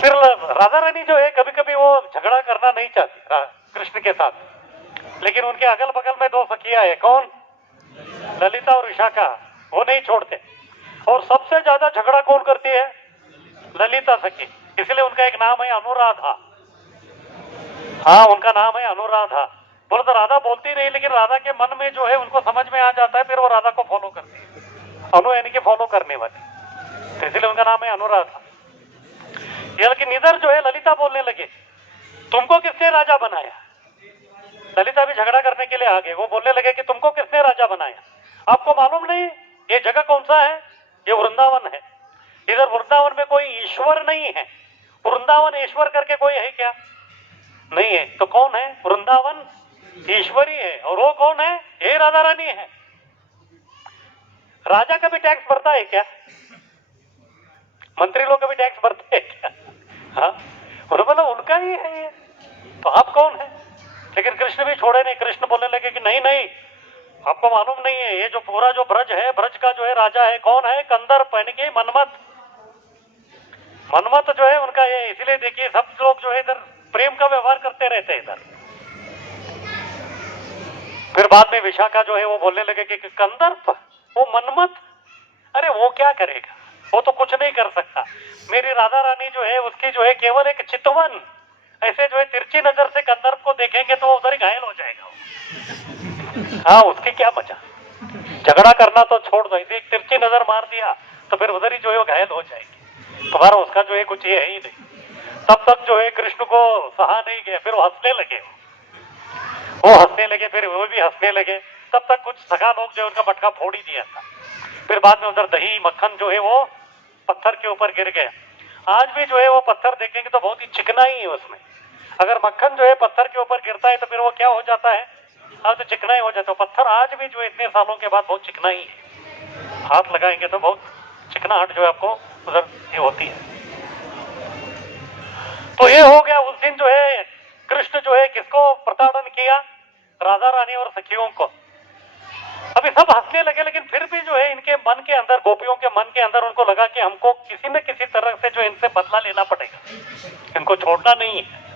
फिर राधा रानी जो है कभी कभी वो झगड़ा करना नहीं चाहती कृष्ण के साथ, लेकिन उनके अगल बगल में दो सखियां है, कौन? ललिता और विशाखा, वो नहीं छोड़ते। और सबसे ज्यादा झगड़ा कौन करती है? ललिता सखी, इसलिए उनका एक नाम है अनुराधा। हाँ, उनका नाम है अनुराधा। बोले तो राधा बोलती नहीं, लेकिन राधा के मन में जो है उनको समझ में आ जाता है, फिर वो राधा को फॉलो करती है। अनु यानी कि फॉलो करने वाली, तो इसलिए उनका नाम है अनुराधा। लेकिन इधर जो है ललिता बोलने लगे तुमको किसने राजा बनाया? ललिता भी झगड़ा करने के लिए आ गए। वो बोलने लगे कि तुमको किसने राजा बनाया? आपको मालूम नहीं ये जगह कौन सा है? ये वृंदावन है। इधर वृंदावन में कोई ईश्वर नहीं है। वृंदावन ईश्वर करके कोई है क्या? नहीं है। तो कौन है? वृंदावन ईश्वरी है। और वो कौन है? ये राधा रानी है। राजा का भी टैक्स भरता है क्या? मंत्री लोग का भी टैक्स भरते हैं क्या? हाँ, उन्होंने बोला उनका ही है ये, तो आप कौन है? लेकिन कृष्ण भी छोड़े नहीं। कृष्ण बोलने लगे कि नहीं नहीं, आपको मालूम नहीं है, ये जो पूरा जो ब्रज है, ब्रज का जो है राजा है, कौन है? कंदर्प यानी कि मनमत। मनमत जो है उनका ये, इसलिए देखिए सब लोग जो है इधर प्रेम का व्यवहार करते रहते हैं इधर। फिर बाद में विशाखा जो है वो बोलने लगे कि कंदर्प, वो मनमत, अरे वो क्या करेगा, वो तो कुछ नहीं कर सकता। मेरी राधा रानी जो है उसकी जो है केवल एक चितवन, ऐसे जो है तिरछी नजर से कंदर्प को देखेंगे तो वो उधर ही घायल हो जाएगा। हाँ, उसकी क्या मजा, झगड़ा करना तो छोड़ दो, इसे एक तिरछी नजर मार दिया तो फिर उधर ही जो है वो घायल हो जाएगी। तुम्हारा उसका जो है कुछ ये है ही नहीं। तब तक जो है कृष्ण को सहा नहीं गया, फिर वो हंसने लगे, वो हंसने लगे, फिर वो भी हंसने लगे। तब तक कुछ सखा लोग जो उनका मटका फोड़ ही दिया था। फिर बाद में उधर दही मक्खन जो है वो पत्थर के ऊपर गिर गया। आज भी जो है वो पत्थर देखेंगे तो बहुत ही चिकनाई है उसमें। अगर मक्खन जो है पत्थर के ऊपर गिरता है तो फिर वो क्या हो जाता है? हाँ, तो चिकनाई हो जाता है। पत्थर आज भी जो है इतने सालों के बाद बहुत चिकनाई है, हाथ लगाएंगे तो बहुत चिकनाहट जो है आपको उधर ये होती है। तो ये हो गया उस दिन जो है कृष्ण जो है किसको प्रताड़न किया? राधा रानी और सखियों को। अभी सब हंसने लगे, लेकिन फिर भी जो है इनके मन के अंदर, गोपियों के मन के अंदर उनको लगा कि हमको किसी न किसी तरह से जो इनसे बदला लेना पड़ेगा, इनको छोड़ना नहीं है।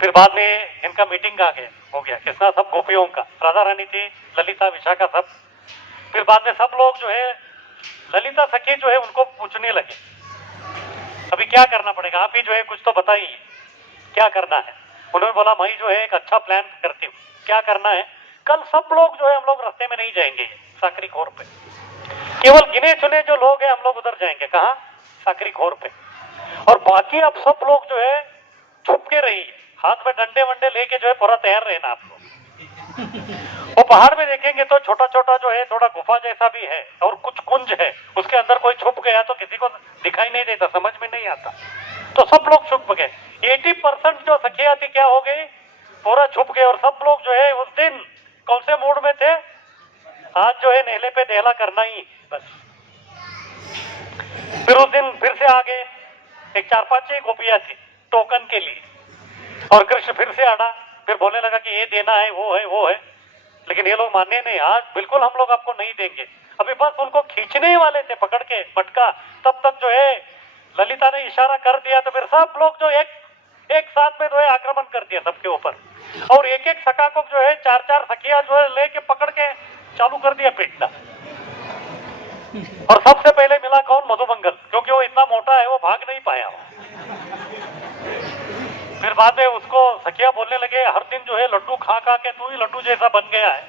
फिर बाद में इनका मीटिंग आ गया, हो गया किसना? सब गोपियों का। राधा रानी थी, ललिता, विशाखा, सब। फिर बाद में सब लोग जो है ललिता सखी जो है उनको पूछने लगे अभी क्या करना पड़ेगा, आप ही जो है कुछ तो बताइए क्या करना है। उन्होंने बोला मैं जो है एक अच्छा प्लान करती हूँ। क्या करना है? कल सब लोग जो है हम लोग रास्ते में नहीं जाएंगे साकरी खोर पे, केवल गिने चुने जो लोग हैं हम लोग उधर जाएंगे। कहाँ? साकरी खोर पे। और बाकी आप सब लोग जो है छुप के रहिए, हाथ में डंडे वंडे लेके जो है पूरा तैयार रहना आप लोग। वो पहाड़ में देखेंगे तो छोटा छोटा जो है थोड़ा गुफा जैसा भी है और कुछ कुंज है, उसके अंदर कोई छुप गया तो किसी को दिखाई नहीं देता, समझ में नहीं आता। तो सब लोग छुप गए। 80% जो सखिया थी क्या हो गई? पूरा छुप गए। और सब लोग जो है उस दिन कौन से मूड में थे? आज जो है नेहले पे देहला करना ही बस। फिर उस दिन फिर से आ गए, एक 4-5 गोपियां थी टोकन के लिए, और कृष्ण फिर से आना, फिर बोलने लगा कि ये देना है, वो है, वो है। लेकिन ये लोग माने नहीं, आज बिल्कुल हम लोग आपको नहीं देंगे। अभी बस उनको खींचने वाले थे पकड़ के मटका, तब तक जो है ललिता ने इशारा कर दिया, तो फिर सब लोग जो एक साथ में जो है आक्रमण कर दिया सबके ऊपर। और एक एक सखा को जो है 4-4 सखिया जो है लेके पकड़ के चालू कर दिया पीटना। और सबसे पहले मिला कौन? मधुमंगल, क्योंकि वो इतना मोटा है वो भाग नहीं पाया। फिर बाद में उसको सखिया बोलने लगे हर दिन जो है लड्डू खा खा के तू ही लड्डू जैसा बन गया है,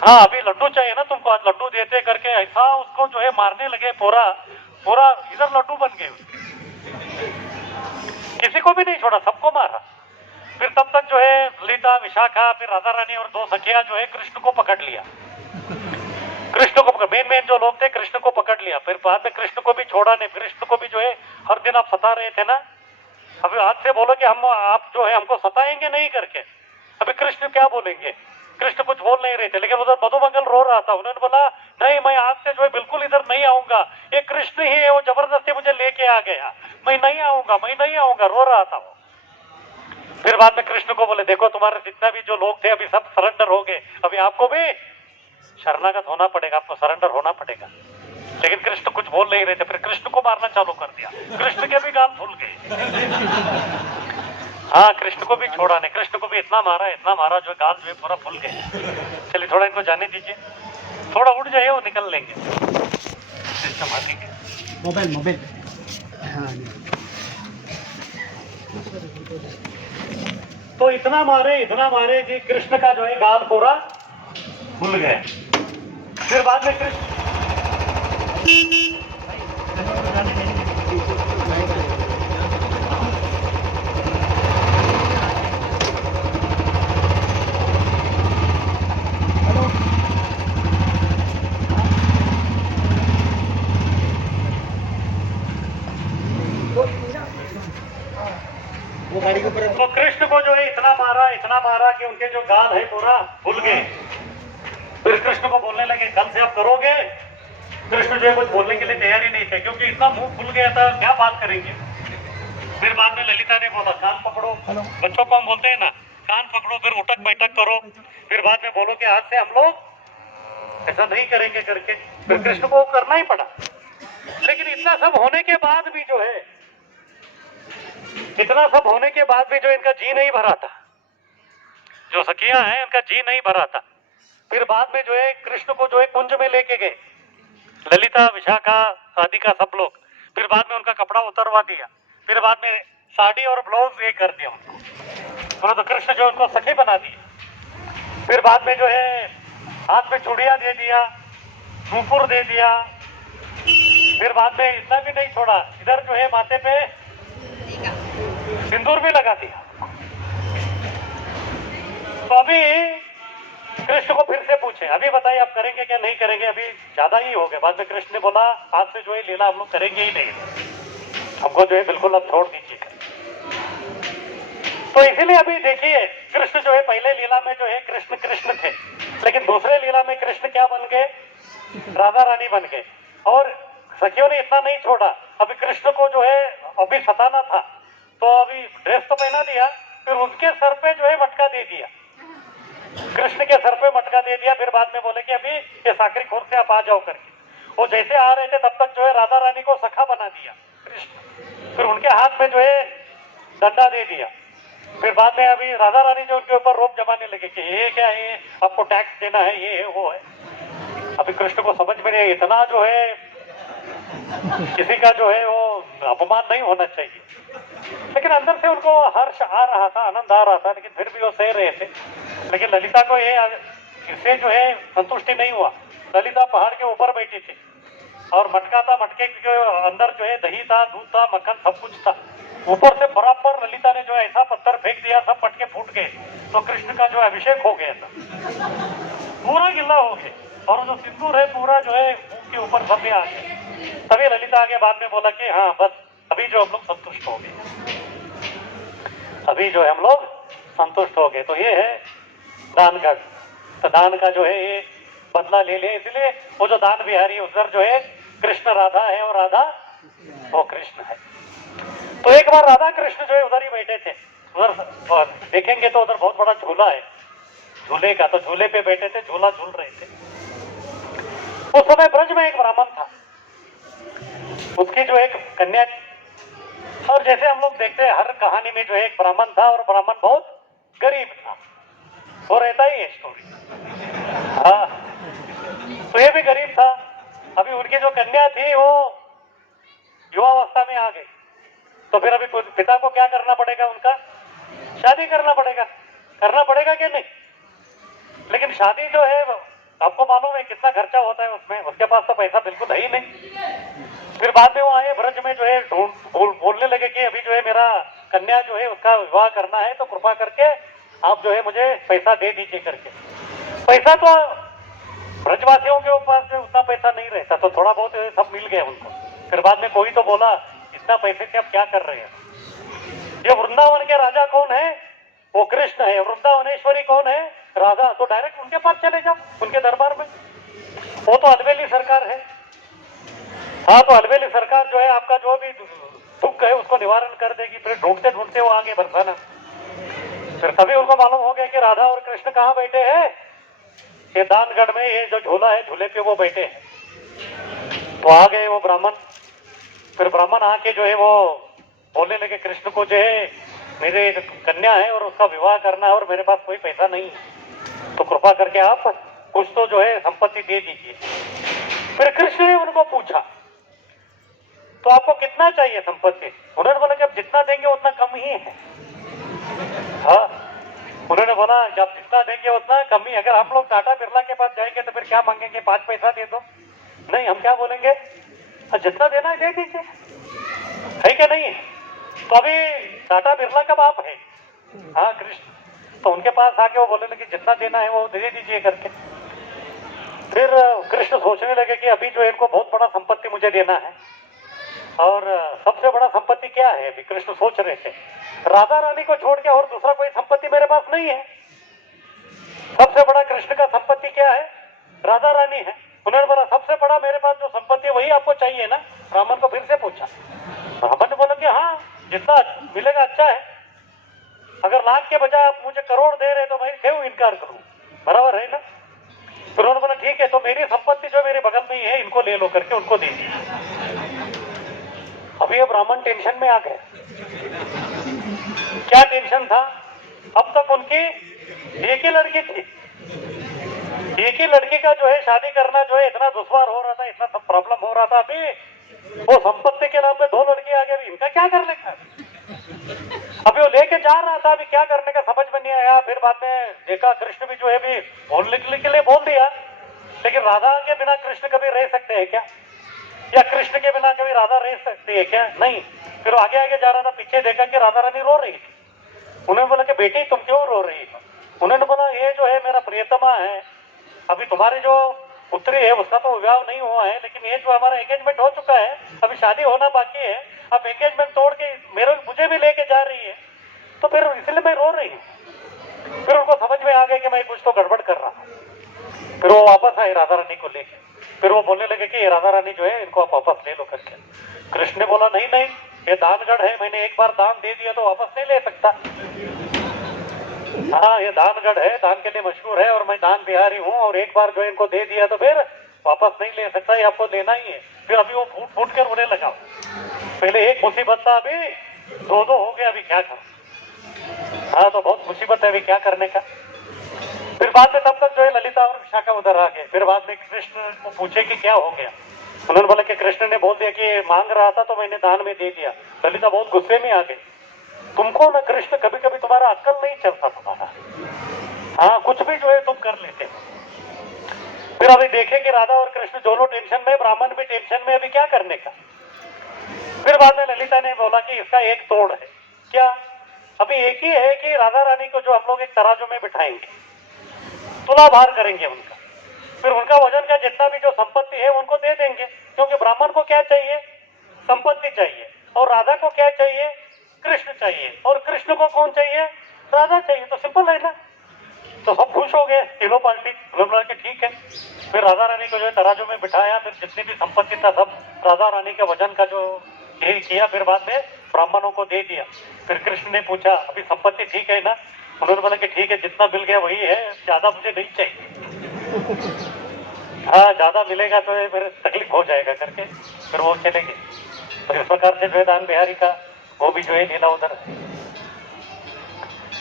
हाँ अभी लड्डू चाहिए ना तुमको, आज लड्डू देते करके ऐसा उसको जो है मारने लगे, पूरा पूरा इधर लड्डू बन गए उसके। किसी को भी नहीं छोड़ा, सबको मारा। फिर तब तक जो है ललिता, विशाखा, फिर राधा रानी और दो सखिया जो है कृष्ण को पकड़ लिया। कृष्ण को मेन जो लोग थे कृष्ण को पकड़ लिया। फिर बाद में कृष्ण को भी छोड़ा नहीं। कृष्ण को भी जो है हर दिन आप सता रहे थे ना, अभी आज से बोलो कि हम आप जो है हमको सताएंगे नहीं करके। अभी कृष्ण क्या बोलेंगे? कृष्ण कुछ बोल नहीं रहे थे, लेकिन उधर मधुमंगल रो रहा था। उन्होंने बोला नहीं मैं आज से जो है बिल्कुल इधर नहीं आऊंगा, ये कृष्ण ही है, वो जबरदस्ती मुझे लेके आ गया, मैं नहीं आऊंगा, मैं नहीं आऊंगा, रो रहा था वो। फिर बाद में कृष्ण को बोले देखो तुम्हारे जितना भी जो लोग थे अभी सब सरेंडर हो गए, अभी आपको भी शरणागत होना पड़ेगा, आपको सरेंडर होना पड़ेगा। लेकिन कृष्ण कुछ बोल नहीं रहे थे। फिर कृष्ण को मारना चालू कर दिया। कृष्ण के भी गाल फूल गए। हाँ कृष्ण को भी छोड़ा नहीं, कृष्ण को भी इतना मारा जो गाल जो है पूरा फूल गए। चलिए थोड़ा इनको जाने दीजिए, थोड़ा उठ जाइए, वो निकल लेंगे। मोबाइल तो इतना मारे कि कृष्ण का जो है गाल पूरा फूल गए। फिर बाद में कृष्ण वो गाड़ी के ऊपर तो कृष्ण को जो है इतना मारा कि उनके जो गाल है पूरा फूल गए। फिर कृष्ण को बोलने लगे कल से आप करोगे। कृष्ण जो है कुछ बोलने के लिए तैयार ही नहीं थे, क्योंकि इतना मुंह खुल गया था, क्या बात करेंगे। फिर बाद में ललिता ने बोला कान पकड़ो, बच्चों को हम बोलते हैं ना कान पकड़ो, फिर उठक बैठक करो, फिर बाद में बोलो कि आज से हम लोग ऐसा नहीं करेंगे करके। फिर कृष्ण को करना ही पड़ा। लेकिन इतना सब होने के बाद भी जो है, इतना सब होने के बाद भी जो इनका जी नहीं भरा था, जो सखिया हैं इनका जी नहीं भरा था। फिर बाद में जो है कृष्ण को जो है कुंज में लेके गए, ललिता, विशाखा आदि का सब लोग। फिर बाद में उनका कपड़ा उतरवा दिया, फिर बाद में साड़ी और ब्लाउज ये कर दिया उनको, तो कृष्ण जो उनको सखी बना दिए। फिर बाद में जो है हाथ में चूड़िया दे दिया, नूपुर दे दिया। फिर बाद में इतना भी नहीं छोड़ा, इधर जो है माथे पे सिंदूर भी लगा दिया। तो अभी कृष्ण को फिर से पूछे अभी बताइए आप करेंगे क्या नहीं करेंगे, अभी ज्यादा ही हो गए। बाद में कृष्ण ने बोला आज से जो है लीला हम लोग करेंगे ही नहीं, हमको जो है बिल्कुल अब छोड़ दीजिए। तो इसीलिए अभी देखिए कृष्ण जो है पहले लीला में जो है कृष्ण कृष्ण थे, लेकिन दूसरे लीला में कृष्ण क्या बन गए? राधा रानी बन गए। और सखियों ने इतना नहीं छोड़ा, अभी कृष्ण को जो है अभी सताना था, तो अभी ड्रेस तो पहना दिया, फिर उसके सर पे जो है मटका दे दिया, कृष्ण के सर पे मटका दे दिया। फिर बाद में बोले कि अभी ये साकरी खोर से आप आ जाओ करके। वो जैसे आ रहे थे तब तक जो है राधा रानी को सखा बना दिया कृष्ण, फिर उनके हाथ में जो है डंडा दे दिया। फिर बाद में अभी राधा रानी जो उनके ऊपर रोप जमाने लगे कि ये क्या है, आपको टैक्स देना है, ये है वो है। अभी कृष्ण को समझ में नहीं, इतना जो है किसी का जो है वो अपमान नहीं होना चाहिए। लेकिन अंदर से उनको हर्ष आ रहा था, आनंद आ रहा था, लेकिन फिर भी वो सह रहे थे। लेकिन ललिता को ये इससे जो है संतुष्टि नहीं हुआ। ललिता पहाड़ के ऊपर बैठी थी और मटका था, मटके के अंदर जो है दही था, दूध था, मक्खन सब कुछ था। ऊपर से बराबर ललिता ने जो है ऐसा पत्थर फेंक दिया, सब मटके फूट गए। तो कृष्ण का जो अभिषेक हो गया था, पूरा गिला हो गया, और जो सिंदूर है पूरा जो है मुंह के ऊपर सब में आ गया। तभी ललिता आगे बाद में बोला कि हाँ बस अभी जो हम लोग संतुष्ट हो गए, अभी जो है हम लोग संतुष्ट हो गए। तो ये है दान का, तो दान का जो है ये बदला ले ले। इसलिए वो जो दान बिहारी उधर जो है कृष्ण राधा है और राधा वो कृष्ण है। तो एक बार राधा कृष्ण जो है उधर ही बैठे थे, उधर देखेंगे तो उधर बहुत बड़ा झूला है झूले का, तो झूले पे बैठे थे, झूला झूल रहे थे। उस समय ब्रज में एक ब्राह्मण था, उसकी जो एक कन्या, और जैसे हम लोग देखते हैं हर कहानी में जो है एक ब्राह्मण था, और ब्राह्मण बहुत गरीब था, वो रहता ही है स्टोरी। हाँ, तो ये भी गरीब था, लेकिन शादी जो है आपको मालूम है कितना खर्चा होता है उसमें, उसके पास तो पैसा बिल्कुल है ही नहीं। फिर बाद में वो आए ब्रज में जो है बोलने लगे कि अभी जो है मेरा कन्या जो है उसका विवाह करना है, तो कृपा करके आप जो है मुझे पैसा दे दीजिए करके। पैसा तो ब्रजवासियों के पास जो उतना पैसा नहीं रहता, तो थोड़ा बहुत सब मिल गया उनको। फिर बाद में कोई तो बोला इतना पैसे से आप क्या कर रहे हैं, ये वृंदावन के राजा कौन है, वो कृष्ण है, वृंदावनेश्वरी कौन है, राधा। तो डायरेक्ट उनके पास चले जाओ, उनके दरबार में, वो तो अलवेली सरकार है। हाँ, तो अलवेली सरकार जो है आपका जो भी दुख है उसको निवारण कर देगी। फिर ढूंढते ढूंढते वो आगे बरसाना। फिर तभी उनको मालूम हो गया कि राधा और कृष्ण कहाँ बैठे हैं, ये दानगढ़ में, ये जो झूला है झूले पे वो बैठे हैं। तो आ गए वो ब्राह्मण। फिर ब्राह्मण आके जो है वो बोलने लगे कृष्ण को जो है मेरे कन्या है और उसका विवाह करना है और मेरे पास कोई पैसा नहीं है, तो कृपा करके आप कुछ तो जो है संपत्ति दे दीजिए। फिर कृष्ण ने उनको पूछा तो आपको कितना चाहिए संपत्ति। उन्होंने बोला कि आप जितना देंगे उतना कम ही है। हाँ, उन्होंने बोला जब जितना देंगे उतना कम ही। अगर हम लोग टाटा बिरला के पास जाएंगे तो फिर क्या मांगेंगे, 5 पैसा दे दो? नहीं, हम क्या बोलेंगे, जितना देना है दे दीजिए, है क्या नहीं? तो अभी टाटा बिरला का बाप है, हाँ कृष्ण, तो उनके पास आके वो बोले कि जितना देना है वो दे दीजिए करके। फिर कृष्ण सोचने लगे कि अभी जो इनको बहुत बड़ा संपत्ति मुझे देना है, और सबसे बड़ा संपत्ति क्या है, अभी कृष्ण सोच रहे थे। राधा रानी को छोड़ के और दूसरा कोई संपत्ति मेरे पास नहीं है। सबसे बड़ा कृष्ण का संपत्ति क्या है, राधा रानी है। उन्होंने बोला सबसे बड़ा मेरे पास जो संपत्ति है वही आपको चाहिए ना। ब्राह्मण को फिर से पूछा, ब्राह्मण ने बोला कि हाँ, जितना मिलेगा अच्छा है। अगर लाख के बजाय आप मुझे करोड़ दे रहे तो मैं क्यों इनकार करूं, बराबर है ना। फिर उन्होंने बोला ठीक है, तो मेरी संपत्ति जो मेरे बगल में ही है इनको ले लो करके उनको दे दी। अभी ये ब्राह्मण टेंशन में आ गए। क्या टेंशन था, अब तक उनकी एक ही लड़की थी, एक ही लड़की का जो है शादी करना जो है इतना दुश्वार हो रहा था, इतना सब प्रॉब्लम हो रहा था। अभी वो संपत्ति के नाम पे 2 लड़की आ गई, इनका क्या करने का। अभी वो लेके जा रहा था, अभी क्या करने का समझ में नहीं आया। फिर बाद में देखा कृष्ण भी जो है भी बोलने के लिए बोल दिया, लेकिन राधा के बिना कृष्ण कभी रह सकते हैं क्या, या कृष्ण के बिना कभी राधा रह सकती है क्या, नहीं। फिर आगे आगे जा रहा था, पीछे देखा कि राधा रानी रो रही थी। उन्होंने बोला कि बेटी तुम क्यों रो रही हो। उन्होंने बोला ये जो है मेरा प्रियतमा है, अभी तुम्हारी जो पुत्री है उसका तो विवाह नहीं हुआ है, लेकिन ये जो हमारा एंगेजमेंट हो चुका है, अभी शादी होना बाकी है। अब एंगेजमेंट तोड़ के मुझे भी लेके जा रही है, तो फिर इसलिए मैं रो रही हूँ। फिर उनको समझ में आ गया कि मैं कुछ तो गड़बड़ कर रहा हूँ। फिर वो वापस आए राधा रानी को लेके। फिर वो बोलने लगे कि राधा रानी जो है इनको आप वापस ले लो करके। कृष्ण ने बोला नहीं नहीं, ये दानगढ़ है, मैंने एक बार दान दे दिया तो वापस नहीं ले सकता। हाँ, ये दानगढ़ है, दान के लिए मशहूर है, और मैं दान बिहारी हूँ, और एक बार जो इनको दे दिया तो फिर वापस नहीं ले सकता, ये आपको लेना ही है। फिर अभी वो फूट फूट कर रोने लगा। पहले एक मुसीबत था, अभी 2 हो गया, अभी क्या करूं। हाँ, तो बहुत मुसीबत है अभी क्या करने का। फिर बाद में तब तक जो है ललिता और विशाखा उधर आ गए। फिर बाद में कृष्ण को पूछे कि क्या हो गया। उन्होंने बोला कि कृष्ण ने बोल दिया कि मांग रहा था तो मैंने दान में दे दिया। ललिता बहुत गुस्से में आ गई, तुमको ना कृष्ण कभी कभी तुम्हारा अक्ल नहीं चलता तुम्हारा, हाँ कुछ भी जो है तुम कर लेते। फिर अभी देखे कि राधा और कृष्ण दोनों टेंशन में, ब्राह्मण भी टेंशन में, अभी क्या करने का। फिर बाद में ललिता ने बोला कि इसका एक तोड़ है। क्या, अभी एक ही है कि राधा रानी को जो हम लोग एक तराजू में बिठाएंगे, तुला भार करेंगे उनका, फिर उनका वजन का जितना भी जो संपत्ति है उनको दे देंगे। क्योंकि ब्राह्मण को क्या चाहिए, संपत्ति चाहिए, और राधा को क्या चाहिए, कृष्ण चाहिए, और कृष्ण को कौन चाहिए, राधा चाहिए। तो सिंपल है ना। तो सब खुश हो गए तीनों पार्टी। बोला कि ठीक है। फिर राधा रानी को जो है तराजू में बिठाया, फिर जितनी भी संपत्ति था सब राधा रानी के वजन का जो यही किया, फिर बाद में ब्राह्मणों को दे दिया। फिर कृष्ण ने पूछा अभी संपत्ति ठीक है ना। उन्होंने बोला कि ठीक है, जितना मिल गया वही है, ज्यादा मुझे नहीं चाहिए। हाँ, ज्यादा मिलेगा तो फिर तकलीफ हो जाएगा करके फिर वो चले गए। तो इस प्रकार से जो है दान बिहारी का वो भी जो है लीला उधर।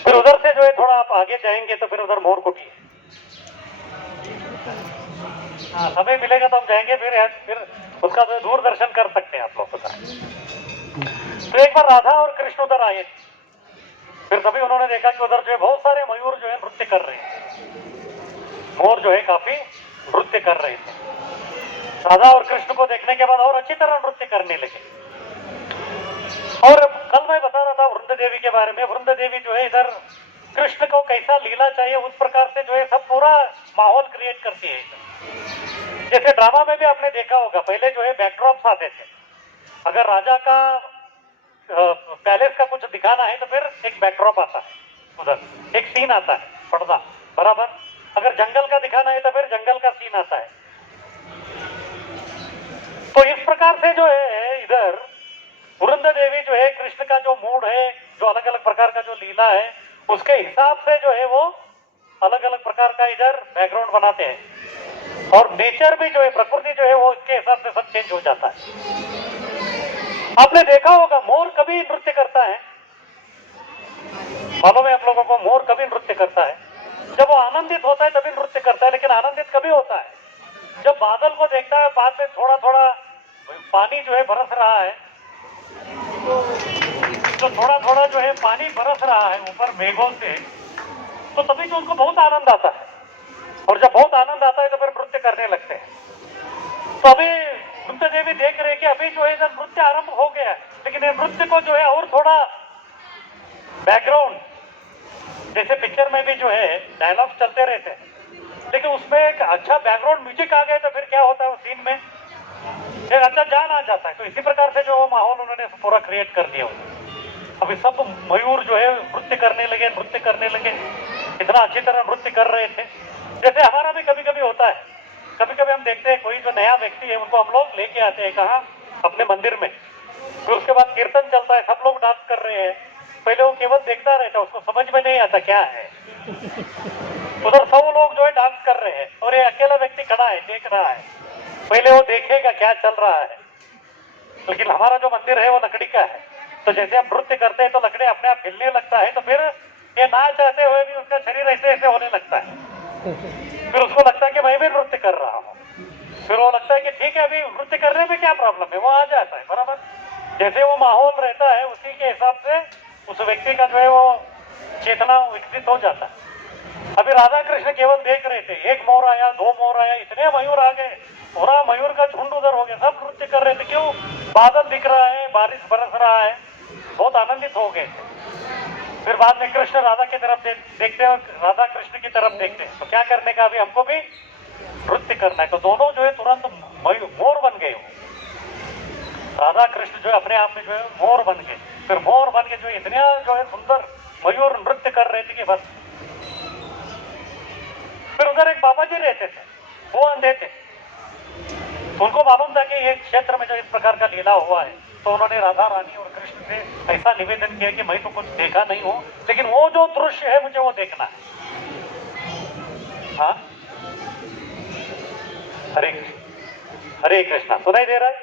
फिर उधर से जो है थोड़ा आप आगे जाएंगे तो फिर उधर मोर कुटी है। हाँ, समय मिलेगा तो हम जाएंगे फिर उसका जो दूरदर्शन कर सकते हैं आप लोग उधर। तो एक बार राधा और कृष्ण उधर आए, फिर तभी उन्होंने देखा कि उधर जो है बहुत सारे मयूर जो है नृत्य कर रहे हैं। मोर जो है काफी नृत्य कर रहे थे। राधा और कृष्ण को देखने के बाद और अच्छी तरह नृत्य करने लगे। और कल मैं बता रहा था वृंद देवी के बारे में। वृंद देवी जो है इधर कृष्ण को कैसा लीला चाहिए उस प्रकार से जो है सब पूरा माहौल क्रिएट करती है। जैसे ड्रामा में भी आपने देखा होगा, पहले जो है बैकड्रॉप्स आते थे। अगर राजा का पैलेस का कुछ दिखाना है तो फिर एक बैकड्रॉप आता है, उधर एक सीन आता है, पर्दा बराबर। अगर जंगल का दिखाना है तो फिर जंगल का सीन आता है। तो इस प्रकार से जो है इधर वृंद देवी जो है कृष्ण का जो मूड है, जो अलग अलग प्रकार का जो लीला है, उसके हिसाब से जो है वो अलग अलग प्रकार का इधर बैकग्राउंड बनाते हैं। और नेचर भी जो है, प्रकृति जो है वो इसके हिसाब से सब चेंज हो जाता है। आपने देखा होगा मोर कभी नृत्य करता है, मालूम है आप लोगों को? मोर कभी नृत्य करता है जब वो आनंदित होता है, तभी नृत्य करता है। लेकिन आनंदित कभी होता है जब बादल को देखता है, बाद में थोड़ा थोड़ा पानी जो है बरस रहा है, तो थोड़ा थोड़ा जो है पानी बरस रहा है ऊपर मेघों से, तो तभी तो उनको बहुत आनंद आता है। और जब बहुत आनंद आता है तो फिर नृत्य करने लगते हैं। तो अभी वृंद देवी देख रहे कि अभी जो है इधर नृत्य आरंभ हो गया है, लेकिन ये नृत्य को जो है और थोड़ा बैकग्राउंड, जैसे पिक्चर में भी जो है डायलॉग्स चलते रहते हैं, लेकिन उसमें एक अच्छा बैकग्राउंड म्यूजिक आ गया तो फिर क्या होता है उस सीन में एक अच्छा जान आ जाता है। तो इसी प्रकार से जो वो माहौल उन्होंने पूरा क्रिएट कर दिया। अभी सब मयूर जो है नृत्य करने लगे, इतना अच्छी तरह नृत्य कर रहे थे। जैसे हमारा भी कभी कभी होता है, कभी कभी हम देखते हैं कोई जो नया व्यक्ति है उनको हम लोग लेके आते हैं कहाँ, अपने मंदिर में। फिर उसके बाद कीर्तन चलता है, सब लोग डांस कर रहे हैं। पहले वो केवल देखता रहता है, उसको समझ में नहीं आता क्या है। उधर 100 लोग जो है डांस कर रहे हैं और ये अकेला व्यक्ति खड़ा है, देख रहा है। पहले वो देखेगा क्या चल रहा है। लेकिन हमारा जो मंदिर है वो लकड़ी का है, तो जैसे हम नृत्य करते हैं तो लकड़ी अपने आप हिलने लगता है, तो फिर ये ना चाहते हुए भी उसका शरीर ऐसे ऐसे होने लगता है। फिर उसको लगता है कि मैं भी नृत्य कर रहा हूँ। फिर वो लगता है कि ठीक है, अभी नृत्य करने में क्या प्रॉब्लम है, वो आ जाता है बराबर। जैसे वो माहौल रहता है उसी के हिसाब से उस व्यक्ति का जो है वो चेतना विकसित हो जाता है। अभी राधा कृष्ण केवल देख रहे थे, एक मोर आया, 2 मोर आया, इतने मयूर आ गए, पूरा मयूर का झुंड उधर हो गया, सब नृत्य कर रहे थे। क्यों? बादल दिख रहा है, बारिश बरस रहा है, बहुत आनंदित हो गए थे। फिर बाद में कृष्ण राधा की तरफ देखते हैं और राधा कृष्ण की तरफ देखते हैं, तो क्या करने का, अभी हमको भी नृत्य करना है। तो दोनों जो है तुरंत मोर बन गए। राधा कृष्ण जो है अपने आप में जो है मोर बन गए। फिर मोर बन के जो इतने जो है सुंदर मयूर नृत्य कर रहे थे कि बस। फिर उधर एक बाबा जी रहते थे, वो अंधे थे, तो उनको मालूम था कि ये क्षेत्र में जो इस प्रकार का लीला हुआ है। तो उन्होंने राधा रानी और कृष्ण से ऐसा निवेदन किया कि मैं तो कुछ देखा नहीं हूं, लेकिन वो जो दृश्य है मुझे वो देखना है। हाँ, हरे कृष्णा सुनाई दे रहा है?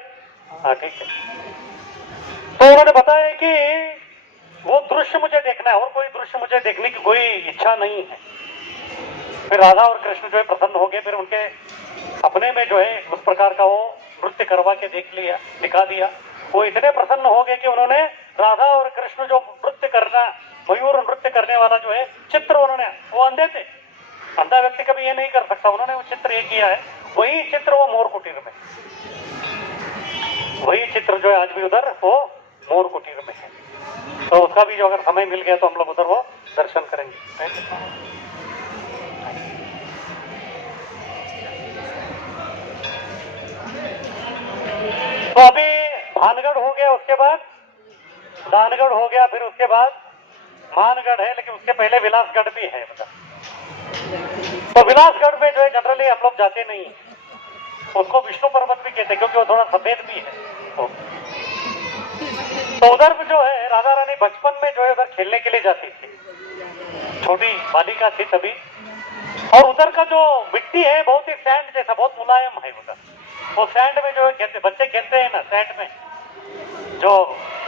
हाँ ठीक है। तो उन्होंने बताया कि वो दृश्य मुझे देखना है, और कोई दृश्य मुझे देखने की कोई इच्छा नहीं है। फिर राधा और कृष्ण जो है प्रसन्न हो गए। फिर उनके अपने में जो है उस प्रकार का वो नृत्य करवा के दिखा दिया। वो इतने प्रसन्न हो गए कि उन्होंने राधा और कृष्ण जो नृत्य करना, मयूर नृत्य करने वाला जो है चित्र, उन्होंने, वो अंधे थे, अंधा व्यक्ति कभी ये नहीं कर सकता, उन्होंने वो चित्र ये किया है। वही चित्र वो मोर कुटीर में, वही चित्र जो है आज भी उधर वो मोर कुटीर में है। तो उसका भी जो अगर समय मिल गया तो हम लोग उधर वो दर्शन करेंगे। तो अभी भानगढ़ हो गया, उसके बाद दानगढ़ हो गया, फिर उसके बाद मानगढ़ है, लेकिन उसके पहले विलासगढ़ भी है उधर। तो विलासगढ़ में जो है जनरली हम लोग जाते नहीं है, उसको विष्णु पर्वत भी कहते हैं क्योंकि वो थोड़ा सफेद भी है। तो उधर जो है राधा रानी बचपन में जो है उधर खेलने के लिए जाती थी, छोटी बालिका थी तभी। और उधर का जो मिट्टी है बहुत ही सैंड जैसा, बहुत मुलायम है उधर। वो सैंड में जो है खेलते, बच्चे खेलते हैं ना सैंड में, जो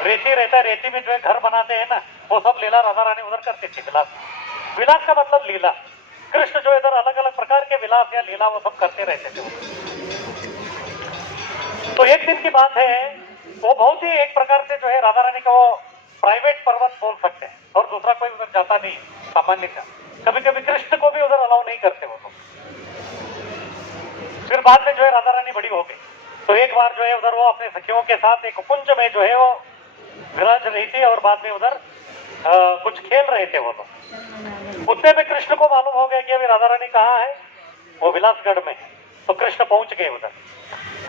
रेती रहता है, रेती में जो है घर बनाते हैं ना, वो सब लीला राधा रानी उधर करती थी। विलास का मतलब लीला। कृष्ण जो इधर अलग अलग प्रकार के विलास या लीला वो सब करते रहते थे। तो एक दिन की बात है, वो बहुत ही एक प्रकार से जो है राधा रानी का वो प्राइवेट पर्वत बोल सकते हैं, और दूसरा कोई उधर जाता नहीं सामान्य था। कभी कभी कृष्ण को भी उधर अलाउ नहीं करते वो लोग, बाद में जो है राधा रानी बड़ी हो गई, तो एक बार जो है उधर वो अपने सखियों के साथ एक कुंज में जो है वो विराज रही थी और बाद में उधर कुछ खेल रहे थे वो लोग। उतने में कृष्ण को मालूम हो गया कि अभी राधा रानी कहाँ है, वो विलासगढ़ में। तो कृष्ण पहुंच गए उधर।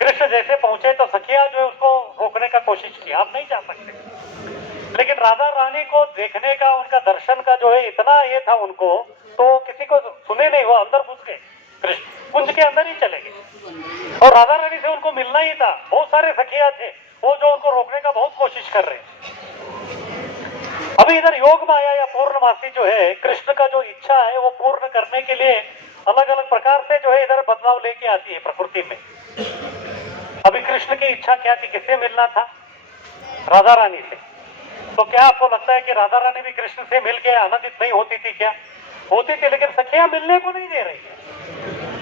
कृष्ण जैसे पहुंचे तो सखिया जो है उसको रोकने का कोशिश की, आप नहीं जा सकते। लेकिन राधा रानी को देखने का, उनका दर्शन का जो है इतना ये था उनको, तो किसी को सुने नहीं, वो अंदर घुस गए, कृष्ण कुंज के अंदर ही चले गए। और राधा रानी से उनको मिलना ही था। बहुत सारे सखिया थे वो जो उनको रोकने का बहुत कोशिश कर रहे हैं। अभी इधर योग माया या पूर्णमासी जो है, कृष्ण का जो इच्छा है वो पूर्ण करने के लिए अलग अलग प्रकार से जो है इधर बदलाव लेके आती है प्रकृति में। अभी कृष्ण की इच्छा क्या थी, किससे मिलना था, राधा रानी से। तो क्या आपको लगता है कि राधा रानी भी कृष्ण से मिल के आनंदित नहीं होती थी क्या? होती थी, लेकिन सखियां मिलने को नहीं दे रही है।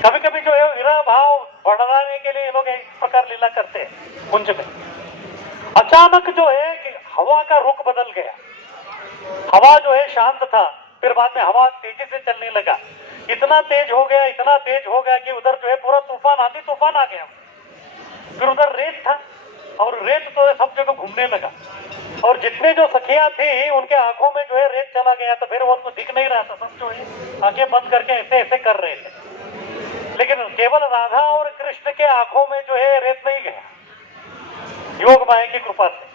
कभी कभी जो है विरह भाव बढ़ाने के लिए ये लोग इस प्रकार लीला करते हैं कुंज में। अचानक जो है कि हवा का रुख बदल गया। हवा जो है शांत था, फिर बाद में हवा तेजी से चलने लगा। इतना तेज हो गया, इतना तेज हो गया कि उधर जो है पूरा तूफान, आंधी तूफान आ गया। फिर उधर रेत था और रेत तो सब जगह घूमने लगा। और जितने जो सखियां थी उनके आंखों में जो है रेत चला गया, तो फिर वो उनको दिख नहीं रहा था। सब जो है आंखें बंद करके ऐसे ऐसे कर रहे थे। लेकिन केवल राधा और कृष्ण के आंखों में जो है रेत नहीं गया, योग माया की कृपा से।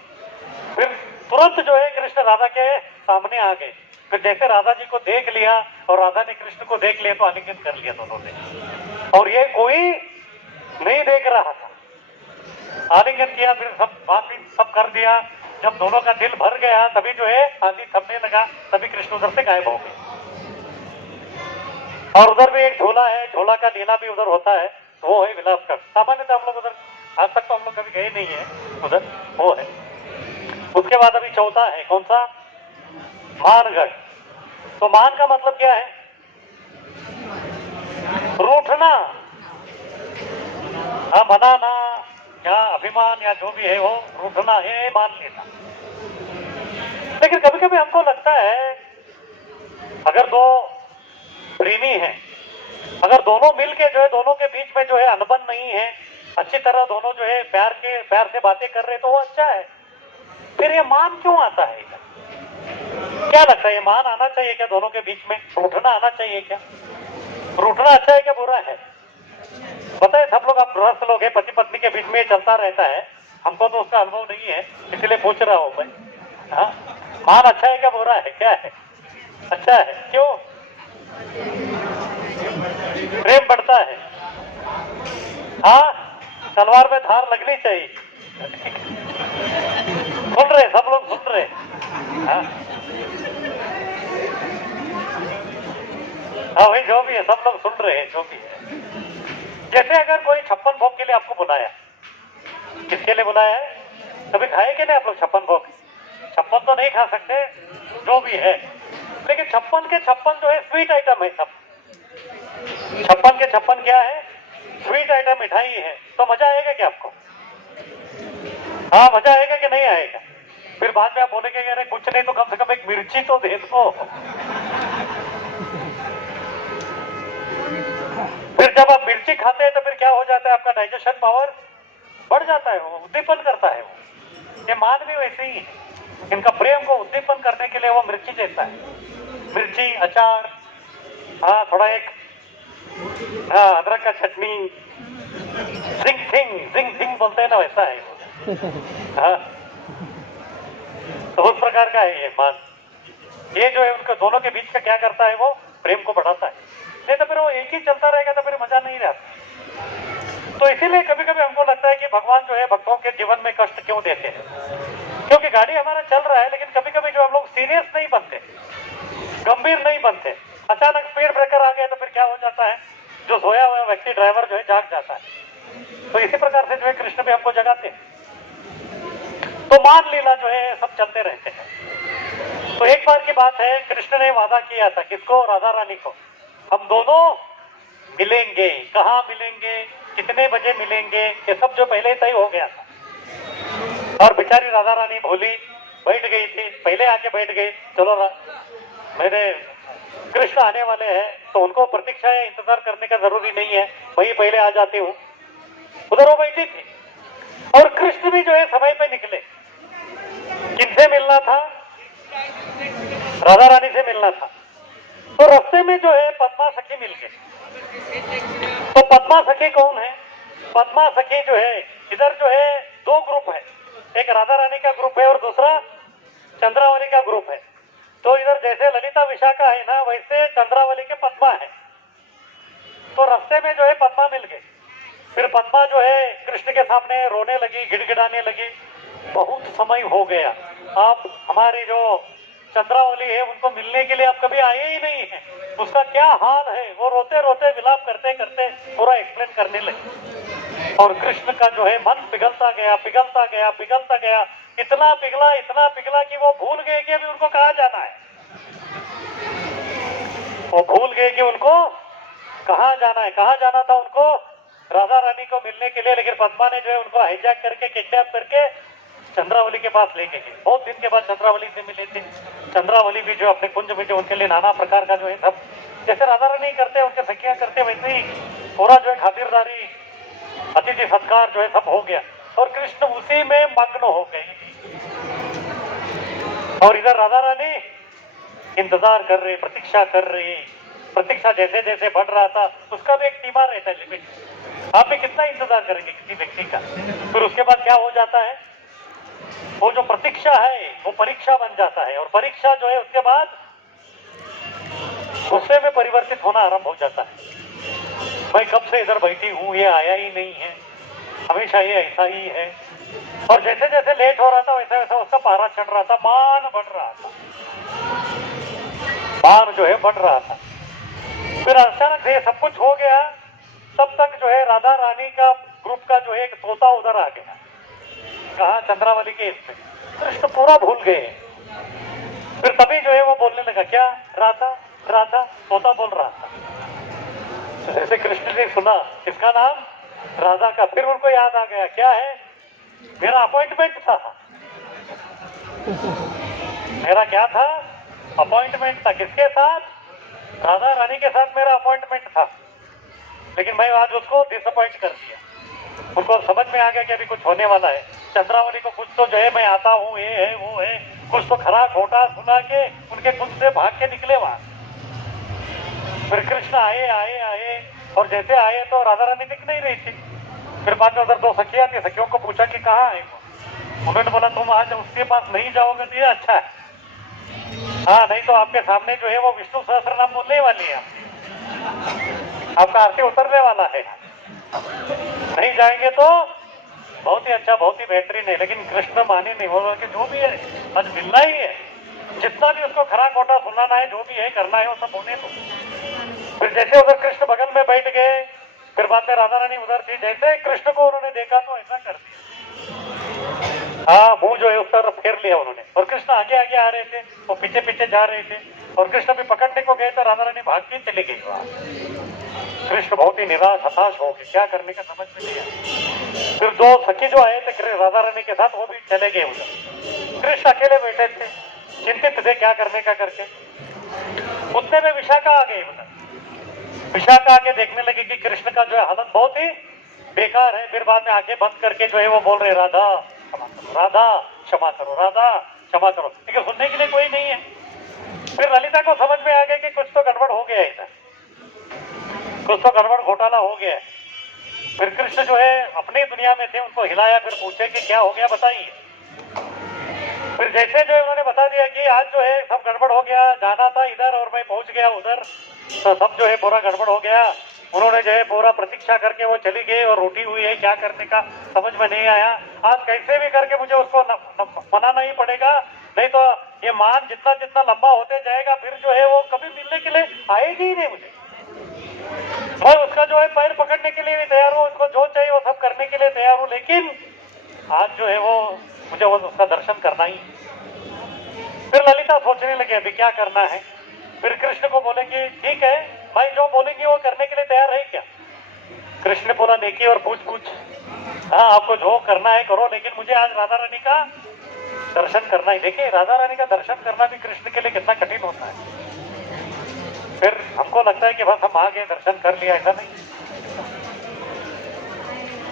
फिर तुरंत जो है कृष्ण राधा के सामने आ गए। फिर जैसे राधा जी को देख लिया और राधा ने कृष्ण को देख लिया तो आलिंगन कर लिया दोनों ने। और ये कोई नहीं देख रहा था, आलिंगन किया, फिर सब बात सब कर दिया। जब दोनों का दिल भर गया तभी जो है आंधी थमने लगा, तभी कृष्ण उधर से गायब हो गए। और उधर भी एक झोला है, झोला का लीला भी उधर होता है, वो है विलासगढ़। सामान्यतः हम लोग उधर आज तक तो हम लोग कभी गए नहीं है उधर, वो है। उसके बाद अभी चौथा है, कौन सा, मानगढ़। तो मान का मतलब क्या है, रूठना, हाँ, मनाना या अभिमान या जो भी है वो रूठना है, मान लेना। लेकिन कभी कभी हमको लगता है अगर दो प्रेमी हैं, अगर दोनों मिलके जो है, दोनों के बीच में जो है अनबन नहीं है, अच्छी तरह दोनों जो है प्यार से बातें कर रहे, तो वो अच्छा है। फिर ये मान क्यों आता है? क्या लगता है, ये मान आना चाहिए क्या दोनों के बीच में? रूठना आना चाहिए क्या? रूठना अच्छा है क्या बुरा है? पता है, सब लोग आप गृहस्थ लोग हैं, पति पत्नी के बीच में चलता रहता है। हमको तो उसका अनुभव नहीं है, इसलिए पूछ रहा हूं मैं। हाँ, मान अच्छा है क्या बुरा है, क्या है? अच्छा है, क्यों? प्रेम बढ़ता है। हाँ, तलवार में धार लगनी चाहिए। सुन रहे, सब लोग सुन रहे। हाँ, हाँ भाई, जो भी है सब लोग सुन रहे हैं, जो भी है। जैसे अगर कोई 56 भोग के लिए आपको बुलाया, किसके लिए बुलाया है? कभी खाए कि नहीं आप लोग 56 भोग? 56 तो नहीं खा सकते, जो भी है, लेकिन 56 के 56 जो है स्वीट आइटम है सब। 56 के 56 क्या है? स्वीट आइटम, मिठाई है। तो मजा आएगा क्या आपको? हाँ, मजा आएगा कि नहीं आएगा? फिर बाद में आप बोलेंगे अरे कुछ नहीं तो कम से कम एक मिर्ची तो दे दो। फिर जब आप मिर्ची खाते हैं तो फिर क्या हो जाता है, आपका डाइजेशन पावर बढ़ जाता है, वो उद्दीपन करता है वो। ये मान भी वैसे ही है, इनका प्रेम को उद्दीपन करने के लिए वो मिर्ची देता है। मिर्ची, अचार, हाँ थोड़ा एक, हाँ अदरक का चटनी, जिंग जिंग जिंग जिंग बोलते हैं ना, वैसा है। हाँ, तो उस प्रकार का है ये मान। ये जो है उनके दोनों के बीच का क्या करता है, वो प्रेम को बढ़ाता है। नहीं तो फिर वो एक ही चलता रहेगा तो फिर मजा नहीं रहता। तो इसीलिए कभी कभी हमको लगता है कि भगवान जो है भक्तों के जीवन में कष्ट क्यों देते हैं, क्योंकि गाड़ी हमारा चल रहा है, लेकिन कभी कभी जो हम लोग सीरियस नहीं बनते, गंभीर नहीं बनते। अचानक स्पीड ब्रेकर आ गए तो फिर क्या हो जाता है, जो सोया हुआ व्यक्ति ड्राइवर जो है जाग जाता है। तो इसी प्रकार से जो है कृष्ण भी हमको जगाते हैं। तो मान लीला जो है सब चलते रहते हैं। तो एक बार की बात है, कृष्ण ने वादा किया था, किसको? राधा रानी को, हम दोनों मिलेंगे। कहाँ मिलेंगे, कितने बजे मिलेंगे, ये सब जो पहले तय हो गया था। और बेचारी राधा रानी भोली बैठ गई थी, पहले आके बैठ गई। चलो मेरे कृष्ण आने वाले हैं तो उनको प्रतीक्षा या इंतजार करने का जरूरी नहीं है, वही पहले आ जाती हूँ। उधर वो बैठी थी और कृष्ण भी जो है समय पे निकले। किनसे मिलना था? राधा रानी से मिलना था। तो रास्ते में जो है पद्मा सखी मिल गई। तो पद्मा सखी कौन है? पद्मा सखी जो है, इधर जो है दो ग्रुप है, एक राधा रानी का ग्रुप है और दूसरा चंद्रावली का ग्रुप है। तो इधर जैसे ललिता विशाखा है ना, वैसे चंद्रावली के पद्मा है। तो रास्ते में जो है पद्मा मिल गई। फिर पद्मा जो है कृष्ण के सामने रोने लगी, गिड़गिड़ाने लगी, बहुत समय हो गया, आप हमारी जो चंद्रावली है उनको मिलने के लिए आप कभी आए ही नहीं है, उसका क्या हाल है। वो रोते रोते विलाप करते करते पूरा एक्सप्लेन करने लगे। और कृष्ण का जो है मन पिघलता गया, पिघलता गया, पिघलता गया, इतना पिघला कि वो भूल गए कि अभी उनको कहाँ जाना है। वो भूल गए कि उनको कहाँ जाना है। कहाँ जाना था उनको? राधा रानी को मिलने के लिए। लेकिन पद्मा ने जो है उनको हाईजैक करके, किडनैप करके चंद्रावली के पास लेके गए। बहुत दिन के बाद चंद्रावली से मिले थे। चंद्रावली भी जो अपने कुंज में जो उनके लिए नाना प्रकार का जो है सब, जैसे राधा रानी करते हैं, उनके सखियां करते, वैसे ही पूरा जो है खातिरदारी, अतिथि सत्कार जो है सब हो गया। और कृष्ण उसी में मग्न हो गए। और इधर राधा रानी इंतजार कर रहे, प्रतीक्षा कर रही। प्रतीक्षा जैसे जैसे बढ़ रहा था, उसका भी एक सीमा रहता है, लिमिट। आप भी कितना इंतजार करेंगे किसी व्यक्ति का? फिर उसके बाद क्या हो जाता है, वो जो प्रतीक्षा है वो परीक्षा बन जाता है। और परीक्षा जो है उसके बाद गुस्से में परिवर्तित होना आरंभ हो जाता है। मैं कब से इधर बैठी हूँ, ये आया ही नहीं है, हमेशा ये ऐसा ही है। और जैसे जैसे लेट हो रहा था वैसे वैसे उसका पारा चढ़ रहा था, मान बढ़ रहा था, मान जो है बढ़ रहा था। फिर अचानक से सब कुछ हो गया। तब तक जो है राधा रानी का ग्रुप का जो है एक तोता उधर आ गया। कहा? चंद्रावली के इसमें। कृष्ण पूरा भूल गए। फिर तभी जो है वो बोलने लगा, क्या? राधा राधा, तोता बोल रहा था। जैसे कृष्ण ने सुना इसका नाम राधा का, फिर उनको याद आ गया, क्या है? मेरा अपॉइंटमेंट था। मेरा क्या था? अपॉइंटमेंट था। किसके साथ? राधा रानी के साथ मेरा अपॉइंटमेंट था। लेकिन मैं आज उसको डिसअपॉइंट कर दिया। उनको समझ में आ गया कि अभी कुछ होने वाला है। चंद्रावली को कुछ तो जो है, मैं आता हूँ, ये है वो है, कुछ तो खरा खोटा सुना के उनके कुंज से भाग के निकले वहां। फिर कृष्ण आए आए आए, और जैसे आए तो राधा रानी दिख नहीं रही थी। फिर बाद में उधर दो सखियां थी, सखियों को पूछा कि कहाँ है वो। उन्होंने बोला, तुम आज उसके पास नहीं जाओगे तो ये अच्छा है, हाँ नहीं तो आपके सामने जो है वो विष्णु सहस्त्र नाम बोलने वाली है, आपका आरती उतरने वाला है, नहीं जाएंगे तो बहुत ही अच्छा, बहुत ही बेहतरीन है। लेकिन कृष्ण माने नहीं, बोला कि जो भी है आज मिलना ही है, जितना भी उसको खरा खोटा सुनाना है, जो भी है करना है वो सब होने दो। फिर जैसे उधर कृष्ण बगल में बैठ गए, फिर बाद में राधा रानी उधर थी। जैसे कृष्ण को उन्होंने देखा तो ऐसा कर दिया, हाँ मुंह जो है उस तरफ फेर लिया उन्होंने। और कृष्ण आगे आगे आ रहे थे, वो पीछे पीछे जा रहे थे। और कृष्ण भी पकड़ने को गए तो राधा रानी भाग के चले गई वहां। कृष्ण बहुत ही निराश हताश हो गए, क्या करने का समझ में नहीं आया। फिर दो सखी जो आए थे राधा रानी के साथ, वो भी चले गए उधर। कृष्ण अकेले बैठे थे, चिंतित थे क्या करने का करके। उतने में विशाखा आ गई उधर। विशाखा आके देखने लगी कि कृष्ण का जो है हालत बहुत ही बेकार है। फिर बाद में आंखें बंद करके जो है वो बोल रहे, राधा क्षमा करो, राधा क्षमा करो, राधा क्षमा करो। लेकिन सुनने के लिए कोई नहीं है। फिर ललिता को समझ में आ गया कि कुछ तो गड़बड़ हो गया है इधर, कुछ तो गड़बड़ घोटाला हो गया है। फिर कृष्ण जो है अपनी दुनिया में थे, उनको हिलाया, फिर पूछे कि क्या हो गया बताइए। फिर जैसे जो है उन्होंने बता दिया कि आज जो है सब गड़बड़ हो गया, जाना था इधर और मैं पहुंच गया उधर, तो सब जो है पूरा गड़बड़ हो गया। उन्होंने जो है पूरा प्रतीक्षा करके वो चली गई और रूठी हुई है, क्या करने का समझ में नहीं आया। आज कैसे भी करके मुझे उसको मनाना ही पड़ेगा, नहीं तो ये मान जितना जितना लंबा होते जाएगा फिर जो है वो कभी मिलने के लिए आएगी ही नहीं मुझे। मैं उसका जो है पैर पकड़ने के लिए भी तैयार हूँ, उसको जो चाहिए वो सब करने के लिए तैयार हूँ, लेकिन आज जो है वो मुझे वो उसका दर्शन करना ही। फिर ललिता सोचने लगे अभी क्या करना है। फिर कृष्ण को बोले कि ठीक है भाई, जो बोलेंगे वो करने के लिए तैयार है क्या? कृष्ण ने बोला, नेकी और पूछ पूछ, हाँ आपको जो करना है करो, लेकिन मुझे आज राधा रानी का दर्शन करना ही। देखिए राधा रानी का दर्शन करना भी कृष्ण के लिए कितना कठिन होता है। फिर हमको लगता है कि बस हम आ गए, दर्शन कर लिया, ऐसा नहीं।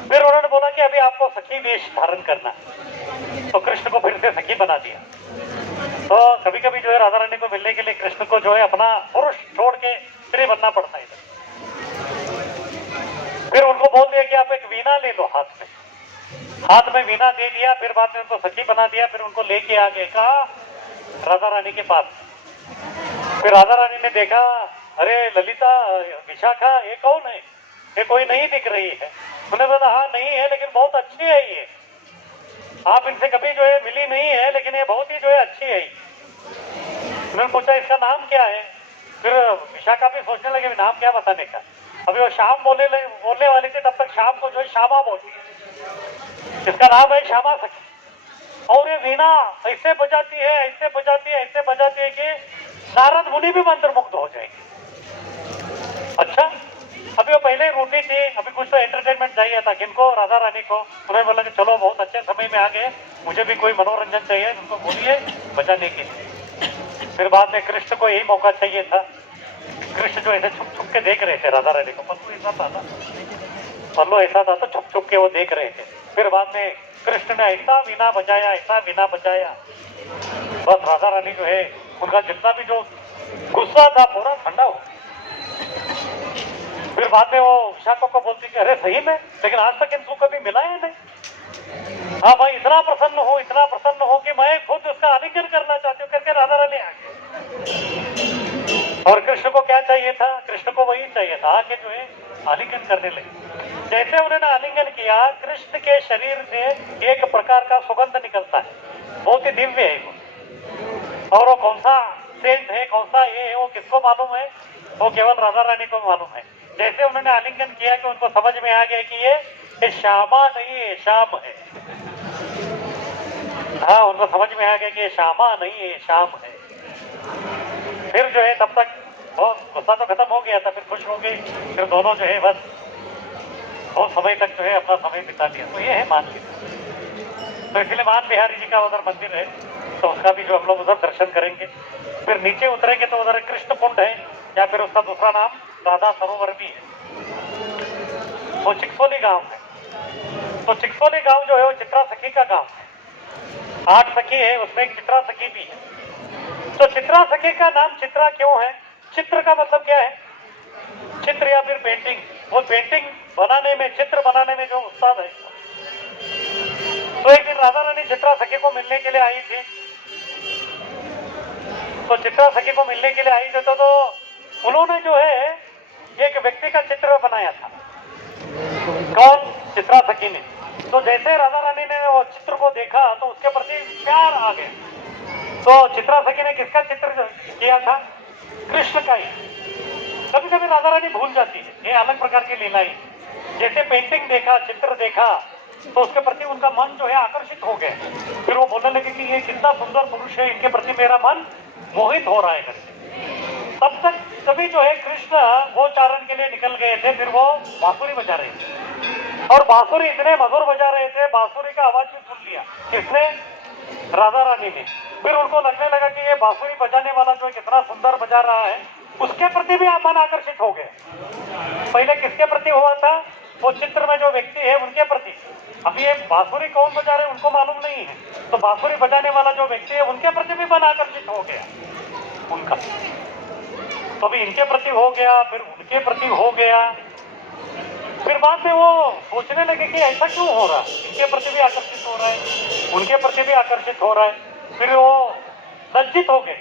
फिर उन्होंने बोला कि अभी आपको सखी वेश धारण करना, तो कृष्ण को फिर से सखी बना दिया। तो कभी कभी जो है राधा रानी को मिलने के लिए कृष्ण को जो है अपना पुरुष छोड़ के स्त्री बनना पड़ता है। फिर उनको बोल दिया कि आप एक वीणा ले लो हाथ में वीणा दे दिया। फिर बाद में उनको सखी बना दिया। फिर उनको लेके आ गए कहा राधा रानी के पास। फिर राधा रानी ने देखा, अरे ललिता, विशाखा, ये कौन है? ये कोई नहीं दिख रही है। उन्होंने बोला हाँ नहीं है, लेकिन बहुत अच्छी है ये, आप इनसे कभी जो है मिली नहीं है, लेकिन ये बहुत ही जो है अच्छी है। उन्होंने पूछा इसका नाम क्या है? फिर विशाखा भी सोचने लगे नाम क्या बताने का। अभी वो शाम बोलने वाली थी, तब तक शाम को जो है श्यामा बोलती है, इसका नाम है श्यामा सखी। और ये वीणा ऐसे बजाती है, ऐसे बजाती है, ऐसे बजाती है कि नारद मुनि भी मंत्रमुग्ध हो जाएंगे। अच्छा, अभी वो पहले रोटी थी, अभी कुछ तो एंटरटेनमेंट चाहिए था। किनको? राधा रानी को। उन्होंने बोला कि चलो बहुत अच्छे समय में आ गए, मुझे भी कोई मनोरंजन चाहिए, उनको बोलिए बजाने के लिए। फिर बाद में कृष्ण को यही मौका चाहिए था। कृष्ण जो ऐसे छुप छुप के देख रहे थे राधा रानी को, पल्लू ऐसा था तो छुप छुप के वो देख रहे थे। फिर बाद में कृष्ण ने ऐसा वीणा बजाया, बस राधा रानी जो है उनका जितना भी जो गुस्सा था पूरा ठंडा हो। फिर बाद में वो विशाखा को बोलती कि अरे सही में, लेकिन आज तक इनको कभी मिला है नहीं। हाँ भाई, इतना प्रसन्न हो कि मैं खुद उसका आलिंगन करना चाहती हूँ करके राधा रानी आ गई। और कृष्ण को क्या चाहिए था? कृष्ण को वही चाहिए था कि जो है आलिंगन करने लगे। जैसे उन्होंने आलिंगन किया, कृष्ण के शरीर से एक प्रकार का सुगंध निकलता है, बहुत ही दिव्य है वो। और वो कौन सा सेंट है, कौन सा ये है, वो किसको मालूम है? वो केवल राधा रानी को मालूम है। जैसे उन्होंने आलिंगन किया कि उनको समझ में आ गया कि ये श्यामा नहीं है, शाम है। हाँ, उनको समझ में आ गया कि ये श्यामा नहीं है, शाम है। फिर जो है तब तक बहुत गुस्सा तो खत्म हो गया था, फिर खुश हो गए। फिर दोनों जो है बस बहुत समय तक जो है अपना समय बिता लिया। तो ये है मान बिहार। तो इसलिए मान बिहारी जी का उधर मंदिर है, तो उसका भी जो हम लोग उधर दर्शन करेंगे। फिर नीचे उतरेंगे तो उधर कृष्ण कुंड है, या फिर उसका दूसरा नाम राधा सरोवर भी है। वो चिकसोली गांव है। तो चिकसोली गांव जो है वो चित्रा सखी का गांव है। 8 सखी है, उसमें एक चित्रा सखी भी है। तो चित्रा सखी का नाम चित्रा क्यों है? चित्र का मतलब क्या है? चित्र या फिर पेंटिंग। वो पेंटिंग बनाने में, चित्र बनाने में जो उस्ताद है। तो एक दिन राधा रानी चित्रा सखी को मिलने के लिए आई थी। तो चित्रा सखी को मिलने के लिए आई थी तो उन्होंने जो है एक व्यक्ति का चित्र बनाया था। कौन? चित्रा सखी ने। तो जैसे राधा रानी ने वो चित्र को देखा तो उसके प्रति प्यार आ गया। तो चित्रा सखी ने किसका चित्र किया था? कृष्ण का ही। कभी कभी राधा रानी भूल जाती है, ये अलग प्रकार की लीला है। जैसे पेंटिंग देखा, चित्र देखा, तो उसके प्रति उनका मन जो है आकर्षित हो गया। फिर वो बोलने लगे कि ये कितना सुंदर पुरुष है, इनके प्रति मेरा मन मोहित हो रहा है करके। तब तक कभी जो है कृष्ण गोचारण के लिए निकल गए थे। फिर वो बांसुरी बजा रहे थे, और बांसुरी इतने मधुर बजा रहे थे, बांसुरी का आवाज भी सुन लिया किसने? राधा रानी ने। फिर उनको लगने लगा कि ये बांसुरी बजाने वाला जो कितना सुंदर बजा रहा है, उसके प्रति भी मन आकर्षित हो गए। पहले किसके प्रति हुआ था? वो चित्र में जो व्यक्ति है उनके प्रति। अभी ये बांसुरी कौन बजा रहे उनको मालूम नहीं है, तो बांसुरी बजाने वाला जो व्यक्ति है उनके प्रति भी मन आकर्षित हो गया उनका। तो अभी इनके प्रति हो गया, फिर उनके प्रति हो गया। फिर बाद में वो सोचने लगे कि ऐसा क्यों हो रहा है, इनके प्रति भी आकर्षित हो रहा है, उनके प्रति भी आकर्षित हो रहा है। फिर वो लज्जित हो गए,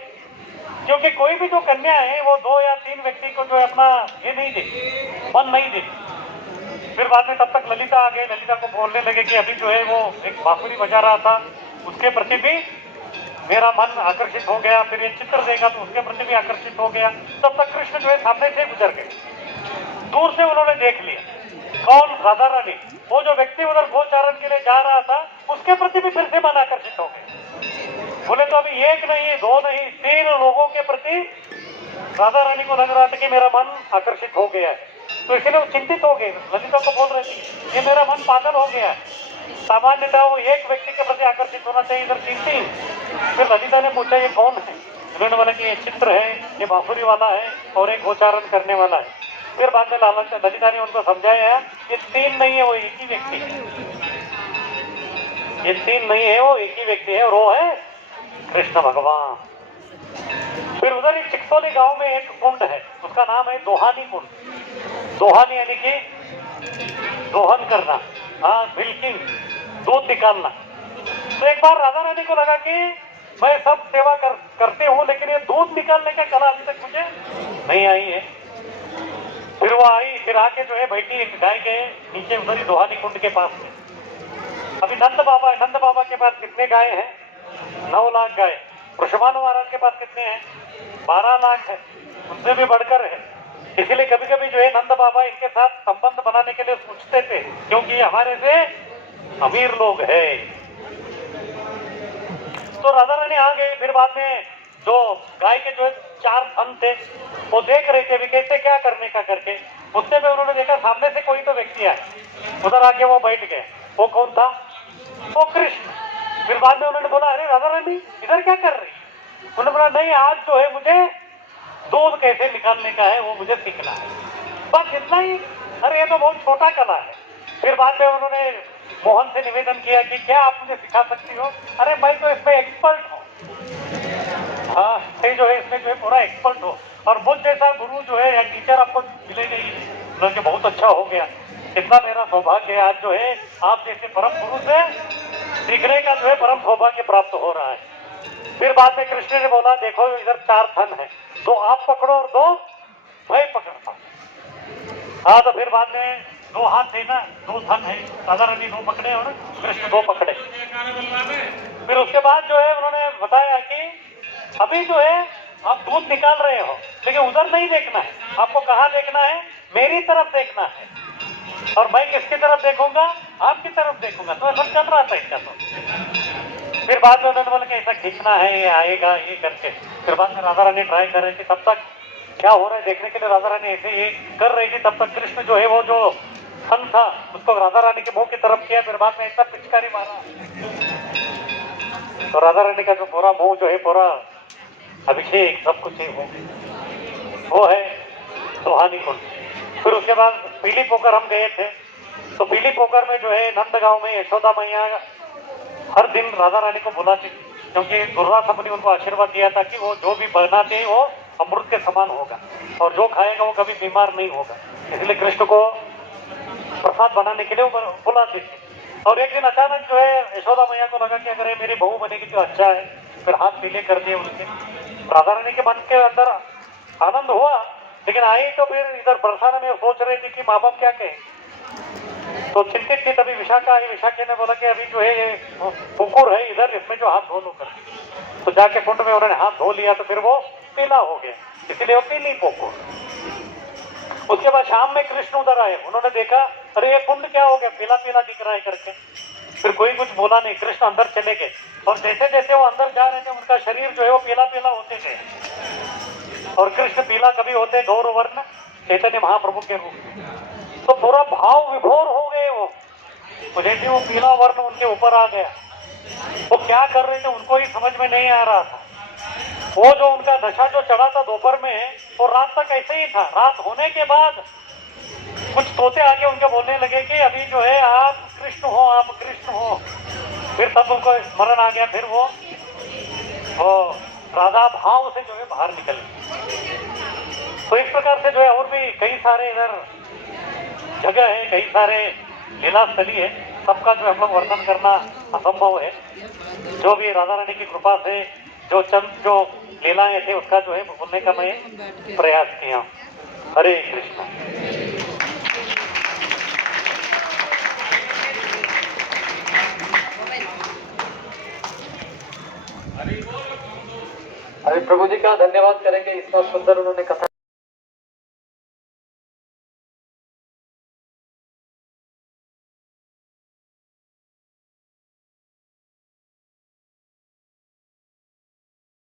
क्योंकि कोई भी जो कन्या है वो 2 या 3 व्यक्ति को जो है अपना ये नहीं देती, मन नहीं देती। फिर बाद में तब तक ललिता आ गई। ललिता को बोलने लगे कि अभी जो है वो एक बांसुरी बजा रहा था, उसके प्रति भी मेरा मन आकर्षित हो गया। फिर ये चित्र देखा तो उसके प्रति भी आकर्षित हो गया। तब तक कृष्ण जो है सामने से गुजर गए, दूर से उन्होंने देख लिया। कौन? राधा रानी। वो जो व्यक्ति उधर गोचारण के लिए जा रहा था उसके प्रति भी फिर से मन आकर्षित हो गए। बोले तो अभी 1 नहीं, 2 नहीं, 3 लोगों के प्रति राधा रानी को लग रहा था कि मेरा मन आकर्षित हो गया है। तो इसलिए वो चिंतित हो गए। ललिता को बोल रही थी ये मेरा मन पागल हो गया है, सामान्यतः वो 1 व्यक्ति के प्रति आकर्षित होना चाहिए, इधर 3। फिर ललिता ने पूछा ये कौन है? उन्होंने बोला कि ये चित्र है, ये बांसुरी वाला है और एक गोचारण करने वाला है। फिर बाद में ललिता ने उनको समझाया ये तीन नहीं है, वो एक ही व्यक्ति है, ये तीन नहीं है, वो एक ही व्यक्ति है और वो है कृष्ण भगवान। फिर उधर एक चिकसोली गांव में एक कुंड है, उसका नाम है दोहानी कुंड। दोहानी यानी कि दोहन करना, हाँ मिल्किंग, दूध निकालना। तो एक बार राधा रानी को लगा कि मैं सब सेवा करते हूँ, लेकिन ये दूध निकालने का कला अभी तक मुझे नहीं आई है। फिर वो आई, फिर आके जो है बैठी एक गाय के नीचे उधर ही दोहानी कुंड के पास में। अभी नंद बाबा के पास कितने गाय हैं? 9 लाख गाय। वृषभानु महाराज के पास कितने हैं? 12 लाख है, उनसे भी बढ़कर है। इसीलिए कभी कभी जो है नंद बाबा इनके साथ संबंध बनाने के लिए पूछते थे, क्योंकि ये हमारे से अमीर लोग हैं। तो राधा रानी आ गए। फिर बाद में जो गाय के जो 4 थन थे वो देख रहे थे भी कैसे क्या करने का करके। उतने में उन्होंने देखा सामने से कोई तो व्यक्ति आया, उधर आके वो बैठ गए। वो कौन था? वो कृष्ण। फिर बाद में उन्होंने बोला, अरे राधा रानी इधर क्या कर रही? उन्होंने बोला, नहीं आज जो है मुझे दूध कैसे निकालने का है वो मुझे सीखना है, बस इतना ही। अरे ये तो बहुत छोटा कला है। फिर बाद में उन्होंने मोहन से निवेदन किया कि क्या आप मुझे सिखा सकती हो? अरे मैं तो इसमें एक्सपर्ट हूँ, हाँ सही जो है इसमें जो है पूरा एक्सपर्ट हो, और मुझ जैसा गुरु जो है या टीचर आपको मिलेगा ही। उन्होंने बहुत अच्छा हो गया, इतना मेरा सौभाग्य है, आज जो है आप जैसे परम गुरु से सीखने का जो है परम सौभाग्य प्राप्त हो रहा है। फिर बाद में कृष्ण ने बोला, देखो इधर 4 थन है, 2 आप पकड़ो और 2 मैं पकड़ता हूँ। हाँ तो फिर बाद में 2 हाथ देना, 2 थन है, राधा रानी 2 पकड़े और कृष्ण 2 पकड़े। फिर उसके बाद जो है उन्होंने बताया कि अभी जो है आप दूध निकाल रहे हो, लेकिन उधर नहीं देखना है, आपको कहाँ देखना है? मेरी तरफ देखना है, और मैं किसकी तरफ देखूंगा? आपकी तरफ देखूंगा। तो सब चल रहा था इनका। तो फिर बाद में उन्होंने बोला कि ऐसा खींचना है, ये आएगा, ये करके। फिर बाद में राधा रानी ट्राई कर रही थी, तब तक क्या हो रहा है देखने के लिए राधा रानी ऐसे ये कर रही थी। तब तक कृष्ण जो है वो जो फन था उसको राधा रानी के मुंह की तरफ किया। फिर बाद में ऐसा पिचकारी मारा तो राधा रानी का जो पूरा मुंह जो है पूरा अभिषेक सब कुछ हो, वो है दोहानी कुंड। फिर उसके बाद पीली पोखर हम गए थे। तो पीली पोखर में जो है नंदगांव में यशोदा मैया हर दिन राधा रानी को बुलाती थी, क्योंकि दुर्वासा मुनि उनको आशीर्वाद दिया था कि वो जो भी बनाते हैं वो अमृत के समान होगा, और जो खाएगा वो कभी बीमार नहीं होगा। इसलिए कृष्ण को प्रसाद बनाने के लिए वो बुलाती थी। और एक दिन अचानक जो है यशोदा मैया को लगा कि अगर ये मेरी बहू बनेगी तो अच्छा है। फिर हाथ पीले कर दिए उनके। राधा रानी के मन के अंदर आनंद हुआ, लेकिन आई तो फिर इधर बरसाना में सोच रही थी कि माँ बाप क्या कहें, तो चिंतित थी। तभी विशाखा आई। विशाखा ने बोला कि अभी जो है ये पुकुर है इधर, इसमें जो हाथ धो लो कर। तो जाके कुंड में उन्होंने हाथ धो लिया तो फिर वो पीला हो गया, इसीलिए वो पीली पुकुर। उसके बाद शाम में कृष्ण उधर आए। उन्होंने देखा, अरे ये कुंड क्या हो गया, पीला पीला दिख रहा है करके। फिर कोई कुछ बोला नहीं, कृष्ण अंदर चले गए। और जैसे जैसे वो अंदर जा रहे थे उनका शरीर जो है वो पीला पीला होते गए, और कृष्ण पीला कभी होते गौर वर्ण चैतन्य महाप्रभु के रूप में। तो पूरा भाव विभोर हो गए वो जैसे वो पीला वर्ण उनके ऊपर आ गया। वो क्या कर रहे थे उनको ही समझ में नहीं आ रहा था। वो जो उनका नशा जो चढ़ा था दोपहर में, वो रात तक ऐसे ही था। रात होने के बाद कुछ तोते आके उनके बोलने लगे कि अभी जो है आप कृष्ण हो, आप कृष्ण हो। फिर तब उनको स्मरण आ गया। फिर वो राधा भाव से जो है बाहर निकल गए। तो इस प्रकार से जो है और भी कई सारे इधर जगह है, कई सारे लीला स्थली है, सबका जो हम लोग वर्णन करना असंभव है। जो भी राधा रानी की कृपा से जो लीलाएं थे उसका जो है बोलने का मैं प्रयास किया। हरे कृष्ण। अरे प्रभु जी का धन्यवाद करेंगे, इतना सुंदर उन्होंने कथा